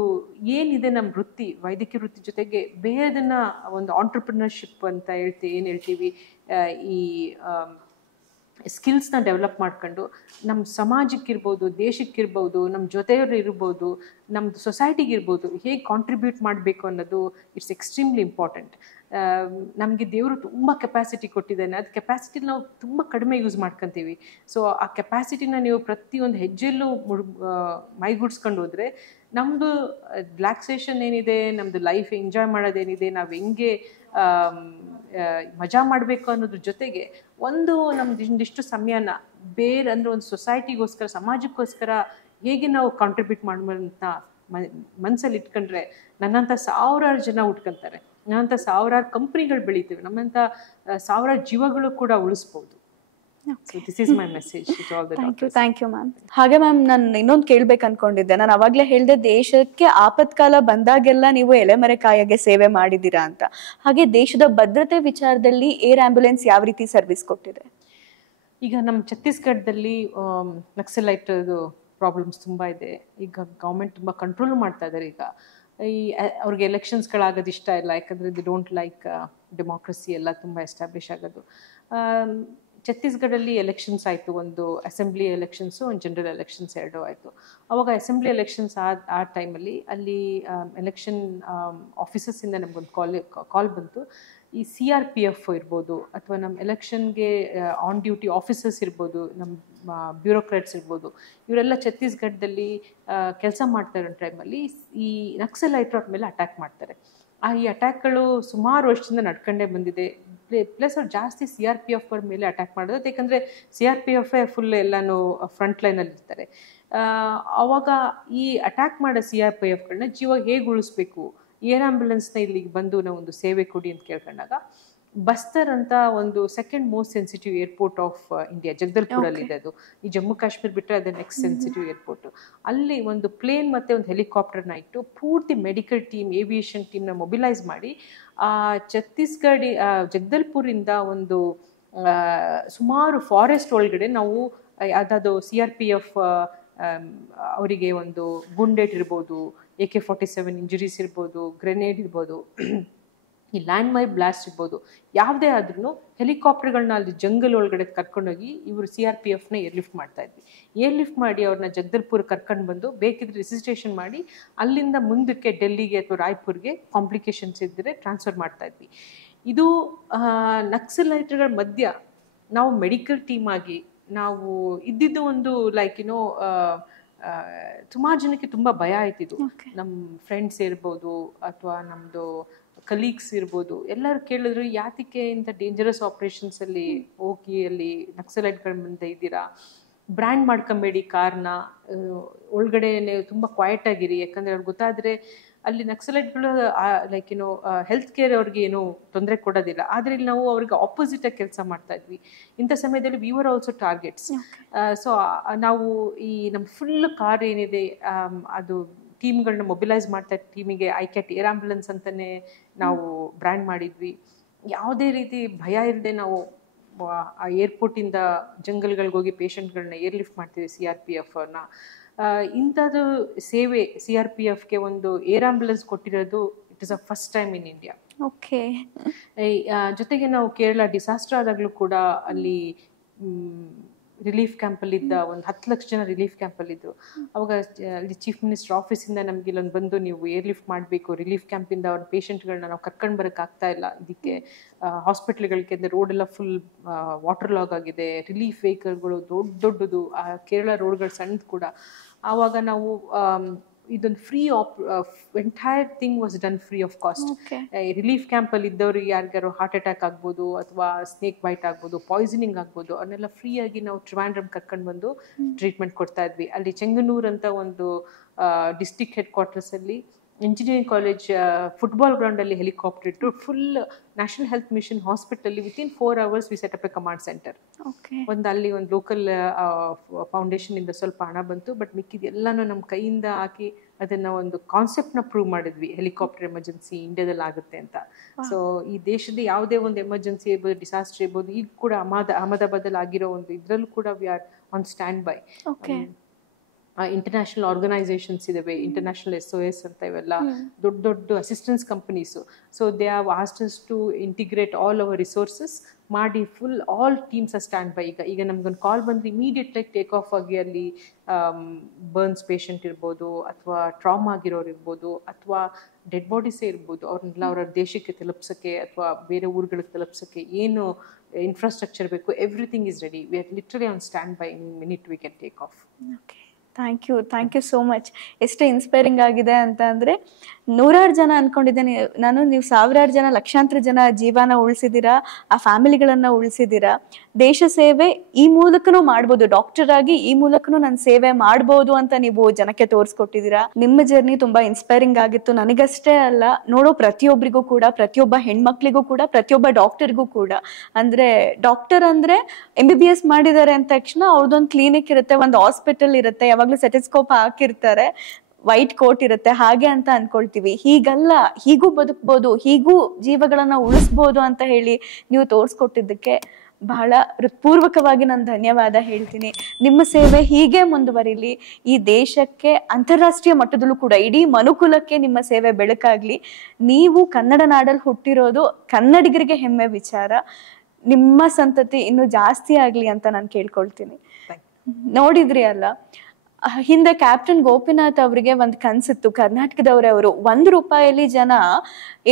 ಏನಿದೆ ನಮ್ಮ ವೃತ್ತಿ, ವೈದ್ಯಕೀಯ ವೃತ್ತಿ ಜೊತೆಗೆ ಬೇರೆದನ್ನು ಒಂದು ಆಂಟ್ರಪ್ರಿನರ್ಶಿಪ್ ಅಂತ ಏನು ಹೇಳ್ತೀವಿ, ಈ ಸ್ಕಿಲ್ಸ್ನ ಡೆವಲಪ್ ಮಾಡ್ಕೊಂಡು ನಮ್ಮ ಸಮಾಜಕ್ಕಿರ್ಬೋದು, ದೇಶಕ್ಕಿರ್ಬೋದು, ನಮ್ಮ ಜೊತೆಯವರು ಇರ್ಬೋದು, ನಮ್ಮದು ಸೊಸೈಟಿಗಿರ್ಬೋದು ಹೇಗೆ ಕಾಂಟ್ರಿಬ್ಯೂಟ್ ಮಾಡಬೇಕು ಅನ್ನೋದು ಇಟ್ಸ್ ಎಕ್ಸ್ಟ್ರೀಮ್ಲಿ ಇಂಪಾರ್ಟೆಂಟ್. ನಮಗೆ ದೇವರು ತುಂಬ ಕೆಪಾಸಿಟಿ ಕೊಟ್ಟಿದ್ದಾನೆ, ಅದು ಕೆಪಾಸಿಟಿನ ನಾವು ತುಂಬ ಕಡಿಮೆ ಯೂಸ್ ಮಾಡ್ಕೊತೀವಿ. ಸೊ ಆ ಕೆಪಾಸಿಟಿನ ನೀವು ಪ್ರತಿಯೊಂದು ಹೆಜ್ಜೆಯಲ್ಲೂ ಮೈಗೂಡಿಸ್ಕೊಂಡು ಹೋದರೆ ನಮ್ಮದು ರಿಲ್ಯಾಕ್ಸೇಷನ್ ಏನಿದೆ, ನಮ್ಮದು ಲೈಫ್ ಎಂಜಾಯ್ ಮಾಡೋದೇನಿದೆ, ನಾವು ಹೆಂಗೆ ಮಜಾ ಮಾಡಬೇಕು ಅನ್ನೋದ್ರ ಜೊತೆಗೆ ಒಂದು ನಮ್ದು ಇಂದಿಷ್ಟು ಸಮಯನ ಬೇರೆ ಅಂದರೆ ಒಂದು ಸೊಸೈಟಿಗೋಸ್ಕರ, ಸಮಾಜಕ್ಕೋಸ್ಕರ ಹೇಗೆ ನಾವು ಕಾಂಟ್ರಿಬ್ಯೂಟ್ ಮಾಡೋಂಥ ಮನಸ್ಸಲ್ಲಿ ಇಟ್ಕೊಂಡ್ರೆ ನನ್ನಂಥ ಸಾವಿರಾರು ಜನ ಉಟ್ಕೊತಾರೆ, ನನ್ನಂಥ ಸಾವಿರಾರು ಕಂಪ್ನಿಗಳು ಬೆಳಿತೀವಿ, ನಮ್ಮಂಥ ಸಾವಿರಾರು ಜೀವಗಳು ಕೂಡ ಉಳಿಸ್ಬೋದು. This is my message to all the doctors. Thank you ma'am. ಹಾಗೆ ಮ್ಯಾಮ್, ನಾನು ಇನ್ನೊಂದು ಕೇಳ್ಬೇಕು ಅನ್ಕೊಂಡಿದ್ದೆ. ನಾನು ಅವಾಗಲೇ ಹೇಳಿದೆ, ದೇಶಕ್ಕೆ ಆಪತ್ಕಾಲ ಬಂದಾಗೆಲ್ಲ ನೀವು ಎಲೆಮರೆಕಾಯಿಗೆ ಸೇವೆ ಮಾಡಿದ್ದೀರಾ ಅಂತ. ಹಾಗೆ ದೇಶದ ಭದ್ರತೆ ವಿಚಾರದಲ್ಲಿ ಏರ್ ಆಂಬ್ಯುಲೆನ್ಸ್ ಯಾವ ರೀತಿ ಸರ್ವಿಸ್ ಕೊಟ್ಟಿದೆ? ಈಗ ನಮ್ಮ ಛತ್ತೀಸ್ಗಢದಲ್ಲಿ ನಕ್ಸಲೈಟ್ ಪ್ರಾಬ್ಲಮ್ಸ್ ತುಂಬ ಇದೆ. ಈಗ ಗೌರ್ಮೆಂಟ್ ತುಂಬ ಕಂಟ್ರೋಲ್ ಮಾಡ್ತಾ ಇದ್ದಾರೆ. ಈಗ ಅವ್ರಿಗೆ ಎಲೆಕ್ಷನ್ಸ್ಗಳಾಗೋದು ಇಷ್ಟ ಇಲ್ಲ, ಯಾಕಂದರೆ ದಿ ಡೋಂಟ್ ಲೈಕ್ ಡೆಮೋಕ್ರಸಿ ಎಲ್ಲ ತುಂಬ ಎಸ್ಟಾಬ್ಲಿಷ್ ಆಗೋದು. ಛತ್ತೀಸ್ಗಢಲ್ಲಿ ಎಲೆಕ್ಷನ್ಸ್ ಆಯಿತು, ಒಂದು ಅಸೆಂಬ್ಲಿ ಎಲೆಕ್ಷನ್ಸು, ಒಂದು ಜನರಲ್ ಎಲೆಕ್ಷನ್ಸ್ ಎರಡೂ ಆಯಿತು. ಆವಾಗ ಅಸೆಂಬ್ಲಿ ಎಲೆಕ್ಷನ್ಸ್ ಆ ಟೈಮಲ್ಲಿ ಅಲ್ಲಿ ಎಲೆಕ್ಷನ್ ಆಫೀಸರ್ಸಿಂದ ನಮಗೊಂದು ಕಾಲ್ ಬಂತು. ಈ CRPF ಇರ್ಬೋದು ಅಥವಾ ನಮ್ಮ ಎಲೆಕ್ಷನ್ಗೆ ಆನ್ ಡ್ಯೂಟಿ ಆಫೀಸರ್ಸ್ ಇರ್ಬೋದು, ನಮ್ಮ ಬ್ಯೂರೋಕ್ರಾಟ್ಸ್ ಇರ್ಬೋದು, ಇವರೆಲ್ಲ ಛತ್ತೀಸ್ಗಢದಲ್ಲಿ ಕೆಲಸ ಮಾಡ್ತಾ ಇರೋ ಟೈಮಲ್ಲಿ ಈ ನಕ್ಸಲೈಟ್ರ ಮೇಲೆ ಅಟ್ಯಾಕ್ ಮಾಡ್ತಾರೆ. ಈ ಅಟ್ಯಾಕ್ಗಳು ಸುಮಾರು ವರ್ಷದಿಂದ ನಡ್ಕೊಂಡೇ ಬಂದಿದೆ. ಪ್ಲಸ್ ಅವ್ರು ಜಾಸ್ತಿ CRPF ಅವ್ರ ಮೇಲೆ ಅಟ್ಯಾಕ್ ಮಾಡೋದು, ಯಾಕಂದರೆ CRPF ಫುಲ್ ಎಲ್ಲನೂ ಫ್ರಂಟ್ ಲೈನಲ್ಲಿ ಇರ್ತಾರೆ. ಆವಾಗ ಈ ಅಟ್ಯಾಕ್ ಮಾಡೋ CRPFಗಳನ್ನ ಜೀವ ಹೇಗೆ ಉಳಿಸ್ಬೇಕು, ಏರ್ ಆಂಬ್ಯುಲೆನ್ಸ್ನ ಇಲ್ಲಿಗೆ ಬಂದು ನಾವು ಒಂದು ಸೇವೆ ಕೊಡಿ ಅಂತ ಕೇಳ್ಕೊಂಡಾಗ ಬಸ್ತರ್ ಅಂತ ಒಂದು second most sensitive airport of India, ಜಗದಲ್ಪುರಲ್ಲಿ ಇದೆ. ಅದು ಈ ಜಮ್ಮು ಕಾಶ್ಮೀರ್ ಬಿಟ್ಟರೆ ಅದು ನೆಕ್ಸ್ಟ್ ಸೆನ್ಸಿಟಿವ್ ಏರ್ಪೋರ್ಟು. ಅಲ್ಲಿ ಒಂದು ಪ್ಲೇನ್ ಮತ್ತು ಒಂದು ಹೆಲಿಕಾಪ್ಟರ್ನ ಇಟ್ಟು ಪೂರ್ತಿ ಮೆಡಿಕಲ್ ಟೀಮ್, ಏವಿಯೇಷನ್ ಟೀಮ್ನ ಮೊಬಿಲೈಸ್ ಮಾಡಿ ಛತ್ತೀಸ್ಗಢ ಜಗದಲ್ಪುರಿಂದ ಒಂದು ಸುಮಾರು ಫಾರೆಸ್ಟ್ ಒಳಗಡೆ ನಾವು ಯಾವುದಾದ್ರು CRPF ಅವರಿಗೆ ಒಂದು ಗುಂಡೇಟ್ ಇರ್ಬೋದು, AK-47 ಇಂಜುರೀಸ್ ಇರ್ಬೋದು, ಗ್ರೆನೇಡ್ ಇರ್ಬೋದು, ಈ ಲ್ಯಾಂಡ್ ಮೈನ್ ಬ್ಲಾಸ್ಟ್ ಇರ್ಬೋದು, ಯಾವುದೇ ಆದ್ರೂ ಹೆಲಿಕಾಪ್ಟರ್ಗಳನ್ನ ಅಲ್ಲಿ ಜಂಗಲ್ ಒಳಗಡೆ ಕರ್ಕೊಂಡೋಗಿ ಇವರು CRPFನ ಏರ್ಲಿಫ್ಟ್ ಮಾಡ್ತಾ ಇದ್ವಿ. ಏರ್ಲಿಫ್ಟ್ ಮಾಡಿ ಅವ್ರನ್ನ ಜಗದಲ್ಪುರ್ ಕರ್ಕೊಂಡು ಬಂದು ಬೇಕಿದ್ರೆ ರಿಜಿಸ್ಟ್ರೇಷನ್ ಮಾಡಿ ಅಲ್ಲಿಂದ ಮುಂದಕ್ಕೆ ಡೆಲ್ಲಿಗೆ ಅಥವಾ ರಾಯ್ಪುರ್ಗೆ ಕಾಂಪ್ಲಿಕೇಶನ್ಸ್ ಇದ್ದರೆ ಟ್ರಾನ್ಸ್ಫರ್ ಮಾಡ್ತಾ ಇದ್ವಿ. ಇದು ನಕ್ಸಲೈಟ್ಗಳ ಮಧ್ಯ ನಾವು ಮೆಡಿಕಲ್ ಟೀಮ್ ಆಗಿ ನಾವು ಇದ್ದಿದ್ದು ಒಂದು ಸುಮಾರು ಜನಕ್ಕೆ ತುಂಬ ಭಯ ಆಯ್ತಿದ್ದು. ನಮ್ಮ ಫ್ರೆಂಡ್ಸ್ ಇರ್ಬೋದು ಅಥವಾ ನಮ್ಮದು ಕಲೀಗ್ಸ್ ಇರ್ಬೋದು, ಎಲ್ಲರೂ ಕೇಳಿದ್ರು ಯಾತಕ್ಕೆ ಇಂಥ ಡೇಂಜರಸ್ ಆಪ್ರೇಷನ್ಸಲ್ಲಿ ಹೋಗಿ ಅಲ್ಲಿ ನಕ್ಸಲೈಟ್ಗಳ ಮುಂದೆ ಇದ್ದೀರಾ, ಬ್ರ್ಯಾಂಡ್ ಮಾಡ್ಕೊಂಬೇಡಿ ಕಾರ್ನ, ಒಳಗಡೆ ತುಂಬ ಕ್ವೈಟಾಗಿರಿ, ಯಾಕಂದರೆ ಅವ್ರಿಗೆ ಗೊತ್ತಾದರೆ ಅಲ್ಲಿ ನಕ್ಸಲೈಟ್ಗಳು ಹೆಲ್ತ್ ಕೇರ್ ಅವ್ರಿಗೆ ಏನೂ ತೊಂದರೆ ಕೊಡೋದಿಲ್ಲ. ಆದರೆ ಇಲ್ಲಿ ನಾವು ಅವ್ರಿಗೆ ಆಪೋಸಿಟಾಗಿ ಕೆಲಸ ಮಾಡ್ತಾ ಇದ್ವಿ. ಇಂಥ ಸಮಯದಲ್ಲಿ we were also targets. So ನಾವು ಈ ನಮ್ಮ ಫುಲ್ ಕಾರ್ ಏನಿದೆ ಅದು ಟೀಮ್ಗಳನ್ನ ಮೊಬಿಲೈಸ್ ಮಾಡ್ತಾ ಟೀಮಿಗೆ ಐಕ್ಯಾಟ್ ಏರ್ ಆಂಬ್ಯುಲೆನ್ಸ್ ಅಂತಾನೆ ನಾವು ಬ್ರ್ಯಾಂಡ್ ಮಾಡಿದ್ವಿ. ಯಾವುದೇ ರೀತಿ ಭಯ ಇಲ್ಲದೆ ನಾವು ಆ ಏರ್ಪೋರ್ಟಿಂದ ಜಂಗಲ್ಗಳಿಗೆ ಹೋಗಿ ಪೇಷಂಟ್ಗಳನ್ನ ಏರ್ ಲಿಫ್ಟ್ ಮಾಡ್ತೀವಿ CRPFನ. ಇಂಥದ್ದು ಸೇವೆ CRPFಗೆ ಒಂದು ಏರ್ ಆಂಬ್ಯುಲೆನ್ಸ್ ಕೊಟ್ಟಿರೋದು it is a first time in India. Okay. ಜೊತೆಗೆ ನಾವು ಕೇರಳ ಡಿಸಾಸ್ಟರ್ ಆದಾಗಲೂ ಕೂಡ ಅಲ್ಲಿ ರಿಲೀಫ್ ಕ್ಯಾಂಪಲ್ಲಿದ್ದ ಒಂದು 10 ಲಕ್ಷ ಜನ ರಿಲೀಫ್ ಕ್ಯಾಂಪಲ್ಲಿದ್ದರು. ಅವಾಗ ಅಲ್ಲಿ ಚೀಫ್ ಮಿನಿಸ್ಟರ್ ಆಫೀಸಿಂದ ನಮ್ಗೆ ಇಲ್ಲೊಂದು ಬಂದು ನೀವು ಏರ್ ಲಿಫ್ಟ್ ಮಾಡಬೇಕು, ರಿಲೀಫ್ ಕ್ಯಾಂಪಿಂದ ಅವ್ರ ಪೇಷಂಟ್ಗಳನ್ನ ನಾವು ಕರ್ಕೊಂಡು ಬರೋಕ್ಕೆ ಆಗ್ತಾ ಇಲ್ಲ, ಇದಕ್ಕೆ ಹಾಸ್ಪಿಟ್ಲ್ಗಳಿಗೆ ಅಂದರೆ ರೋಡ್ ಎಲ್ಲ ಫುಲ್ ವಾಟರ್ ಲಾಗ್ ಆಗಿದೆ, ರಿಲೀಫ್ ವೆಹಿಕಲ್ಗಳು ದೊಡ್ಡದು, ಆ ಕೇರಳ ರೋಡ್ಗಳು ಸಣ್ಣದು ಕೂಡ. ಆವಾಗ ನಾವು ಇದೊಂದು free entire thing was done free of cost. Relief ಕ್ಯಾಂಪಲ್ಲಿ ಇದ್ದವ್ರಿಗೆ ಯಾರಿಗಾರು ಹಾರ್ಟ್ ಅಟ್ಯಾಕ್ ಆಗ್ಬೋದು ಅಥವಾ ಸ್ನೇಕ್ ಬೈಟ್ ಆಗ್ಬೋದು, ಪಾಯ್ಸನಿಂಗ್ ಆಗ್ಬೋದು, ಅವನ್ನೆಲ್ಲ ಫ್ರೀಯಾಗಿ ನಾವು ಟ್ರಿವಾಂಡ್ರಮ್ ಕರ್ಕೊಂಡು ಬಂದು ಟ್ರೀಟ್ಮೆಂಟ್ ಕೊಡ್ತಾ ಇದ್ವಿ. ಅಲ್ಲಿ ಚೆಂಗನೂರ್ ಅಂತ ಒಂದು ಡಿಸ್ಟಿಕ್ ಹೆಡ್ ಕ್ವಾರ್ಟರ್ಸಲ್ಲಿ ಇಂಜಿನಿಯರಿಂಗ್ ಕಾಲೇಜ್ ಫುಟ್ಬಾಲ್ ಗ್ರೌಂಡಲ್ಲಿ ಹೆಲಿಕಾಪ್ಟರ್ ಇಟ್ಟು ಫುಲ್ ನ್ಯಾಷನಲ್ ಹೆಲ್ತ್ ಮಿಷನ್ ಹಾಸ್ಪಿಟಲ್ಲಿ within 4 hours we set up a command centre. ಅಲ್ಲಿ ಒಂದು ಲೋಕಲ್ ಫೌಂಡೇಶನಿಂದ ಸ್ವಲ್ಪ ಹಣ ಬಂತು, ಬಟ್ ಮಿಕ್ಕಿದ ಎಲ್ಲನೂ ನಮ್ಮ ಕೈಯಿಂದ ಹಾಕಿ ಅದನ್ನು ಒಂದು ಕಾನ್ಸೆಪ್ಟ್ನ ಪ್ರೂವ್ ಮಾಡಿದ್ವಿ, ಹೆಲಿಕಾಪ್ಟರ್ ಎಮರ್ಜೆನ್ಸಿ ಇಂಡಿಯಾದಲ್ಲಿ ಆಗುತ್ತೆ ಅಂತ. ಸೊ ಈ ದೇಶದ ಯಾವುದೇ ಒಂದು ಎಮರ್ಜೆನ್ಸಿ ಇರ್ಬೋದು, ಡಿಸಾಸ್ಟರ್ ಇರ್ಬೋದು, ಈಗ ಕೂಡ ಅಹಮದಾಬಾದಲ್ಲಿ ಆಗಿರೋ ಒಂದು ಇದರಲ್ಲೂ ಕೂಡ we are on stand by. International organisations ಇದಾವೆ, ಇಂಟರ್ನ್ಯಾಷನಲ್ SOS ಅಂತ, ಇವೆಲ್ಲ ದೊಡ್ಡ assistance companies. So they have asked us to integrate all our resources ಮಾಡಿ full all teams are stand by. ಈಗ ನಮ್ಗೊಂದು ಕಾಲ್ ಬಂದರೆ ಇಮಿಡಿಯೇಟಾಗಿ ಟೇಕ್ ಆಫ್ ಆಗಿ ಅಲ್ಲಿ ಬರ್ನ್ಸ್ ಪೇಷಂಟ್ ಇರ್ಬೋದು ಅಥವಾ ಟ್ರಾಮಾ ಆಗಿರೋರು ಇರ್ಬೋದು ಅಥವಾ ಡೆಡ್ ಬಾಡೀಸೇ ಇರ್ಬೋದು, ಅವ್ರನ್ನೆಲ್ಲ ಅವರ ದೇಶಕ್ಕೆ ತಲುಪ್ಸೋಕ್ಕೆ ಅಥವಾ ಬೇರೆ ಊರುಗಳಿಗೆ ತಲುಪ್ಸೋಕ್ಕೆ ಏನು ಇನ್ಫ್ರಾಸ್ಟ್ರಕ್ಚರ್ ಬೇಕು, everything is ready. We are literally on stand by. In minute we can take off. Thank you so much. ಎಷ್ಟು ಇನ್ಸ್ಪೈರಿಂಗ್ ಆಗಿದೆ ಅಂತ ಅಂದರೆ, ನೂರಾರು ಜನ ಅಂದ್ಕೊಂಡಿದ್ದೇನೆ ನಾನು, ನೀವು ಸಾವಿರಾರು ಜನ, ಲಕ್ಷಾಂತರ ಜನ ಜೀವನ ಉಳಿಸಿದ್ದೀರಾ, ಆ ಫ್ಯಾಮಿಲಿಗಳನ್ನು ಉಳಿಸಿದ್ದೀರಾ. ದೇಶ ಸೇವೆ ಈ ಮೂಲಕನೂ ಮಾಡ್ಬೋದು, ಡಾಕ್ಟರ್ ಆಗಿ ಈ ಮೂಲಕನೂ ನಾನು ಸೇವೆ ಮಾಡ್ಬೋದು ಅಂತ ನೀವು ಜನಕ್ಕೆ ತೋರಿಸ್ಕೊಟ್ಟಿದ್ದೀರಾ. ನಿಮ್ಮ ಜರ್ನಿ ತುಂಬ ಇನ್ಸ್ಪೈರಿಂಗ್ ಆಗಿತ್ತು. ನನಗಷ್ಟೇ ಅಲ್ಲ, ನೋಡೋ ಪ್ರತಿಯೊಬ್ಬರಿಗೂ ಕೂಡ, ಪ್ರತಿಯೊಬ್ಬ ಹೆಣ್ಮಕ್ಳಿಗೂ ಕೂಡ, ಪ್ರತಿಯೊಬ್ಬ ಡಾಕ್ಟರ್ಗೂ ಕೂಡ. ಅಂದರೆ ಡಾಕ್ಟರ್ ಅಂದರೆ MBBS ಮಾಡಿದ್ದಾರೆ ಅಂದ ತಕ್ಷಣ ಅವ್ರದ್ದೊಂದು ಕ್ಲಿನಿಕ್ ಇರುತ್ತೆ, ಒಂದು ಹಾಸ್ಪಿಟಲ್ ಇರುತ್ತೆ, ಯಾವಾಗಲೂ ಸೆಟೆಸ್ಕೋಪ್ ಹಾಕಿರ್ತಾರೆ, ವೈಟ್ ಕೋಟ್ ಇರುತ್ತೆ, ಹಾಗೆ ಅಂತ ಅನ್ಕೊಳ್ತೀವಿ. ಹೀಗಲ್ಲ, ಹೀಗೂ ಬದುಕ್ಬೋದು, ಹೀಗೂ ಜೀವಗಳನ್ನ ಉಳಿಸ್ಬೋದು ಅಂತ ಹೇಳಿ ನೀವು ತೋರಿಸ್ಕೊಟ್ಟಿದ್ದಕ್ಕೆ ಬಹಳ ಹೃತ್ಪೂರ್ವಕವಾಗಿ ನಾನು ಧನ್ಯವಾದ ಹೇಳ್ತೀನಿ. ನಿಮ್ಮ ಸೇವೆ ಹೀಗೆ ಮುಂದುವರಿಲಿ. ಈ ದೇಶಕ್ಕೆ, ಅಂತಾರಾಷ್ಟ್ರೀಯ ಮಟ್ಟದಲ್ಲೂ ಕೂಡ ಇಡೀ ಮನುಕುಲಕ್ಕೆ ನಿಮ್ಮ ಸೇವೆ ಬೆಳಕಾಗ್ಲಿ. ನೀವು ಕನ್ನಡ ನಾಡಲ್ಲಿ ಹುಟ್ಟಿರೋದು ಕನ್ನಡಿಗರಿಗೆ ಹೆಮ್ಮೆ ವಿಚಾರ. ನಿಮ್ಮ ಸಂತತಿ ಇನ್ನೂ ಜಾಸ್ತಿ ಆಗ್ಲಿ ಅಂತ ನಾನು ಕೇಳ್ಕೊಳ್ತೀನಿ. ನೋಡಿದ್ರಿ ಅಲ್ಲ, ಹಿಂದೆ ಕ್ಯಾಪ್ಟನ್ ಗೋಪಿನಾಥ್ ಅವರಿಗೆ ಒಂದು ಕನಸಿತ್ತು, ಕರ್ನಾಟಕದವರೇ ಅವರು. ₹1 ಜನ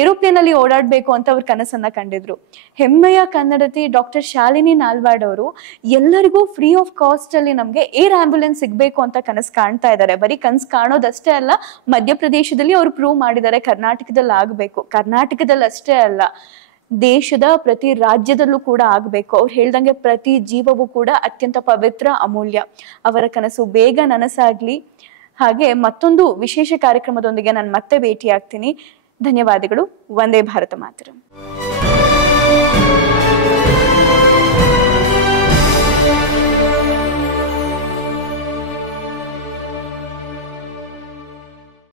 ಏರೋಪ್ಲೇನ್ ಅಲ್ಲಿ ಓಡಾಡ್ಬೇಕು ಅಂತ ಅವ್ರ ಕನಸನ್ನ ಕಂಡಿದ್ರು. ಹೆಮ್ಮೆಯ ಕನ್ನಡತಿ ಡಾಕ್ಟರ್ ಶಾಲಿನಿ ನಾಲ್ವಾಡ್ ಅವರು ಎಲ್ಲರಿಗೂ ಫ್ರೀ ಆಫ್ ಕಾಸ್ಟ್ ಅಲ್ಲಿ ನಮ್ಗೆ ಏರ್ ಆಂಬ್ಯುಲೆನ್ಸ್ ಸಿಗ್ಬೇಕು ಅಂತ ಕನಸು ಕಾಣ್ತಾ ಇದ್ದಾರೆ. ಬರೀ ಕನಸು ಕಾಣೋದಷ್ಟೇ ಅಲ್ಲ, ಮಧ್ಯಪ್ರದೇಶದಲ್ಲಿ ಅವರು ಪ್ರೂವ್ ಮಾಡಿದ್ದಾರೆ ಕರ್ನಾಟಕದಲ್ಲಿ ಆಗ್ಬೇಕು. ಕರ್ನಾಟಕದಲ್ಲಿ ಅಷ್ಟೇ ಅಲ್ಲ, ದೇಶದ ಪ್ರತಿ ರಾಜ್ಯದಲ್ಲೂ ಕೂಡ ಆಗ್ಬೇಕು. ಅವ್ರು ಹೇಳ್ದಂಗೆ ಪ್ರತಿ ಜೀವವೂ ಕೂಡ ಅತ್ಯಂತ ಪವಿತ್ರ, ಅಮೂಲ್ಯ. ಅವರ ಕನಸು ಬೇಗ ನನಸಾಗ್ಲಿ. ಹಾಗೆ ಮತ್ತೊಂದು ವಿಶೇಷ ಕಾರ್ಯಕ್ರಮದೊಂದಿಗೆ ನಾನು ಮತ್ತೆ ಭೇಟಿ ಆಗ್ತೀನಿ. ಧನ್ಯವಾದಗಳು. ವಂದೇ ಭಾರತ ಮಾತರಂ.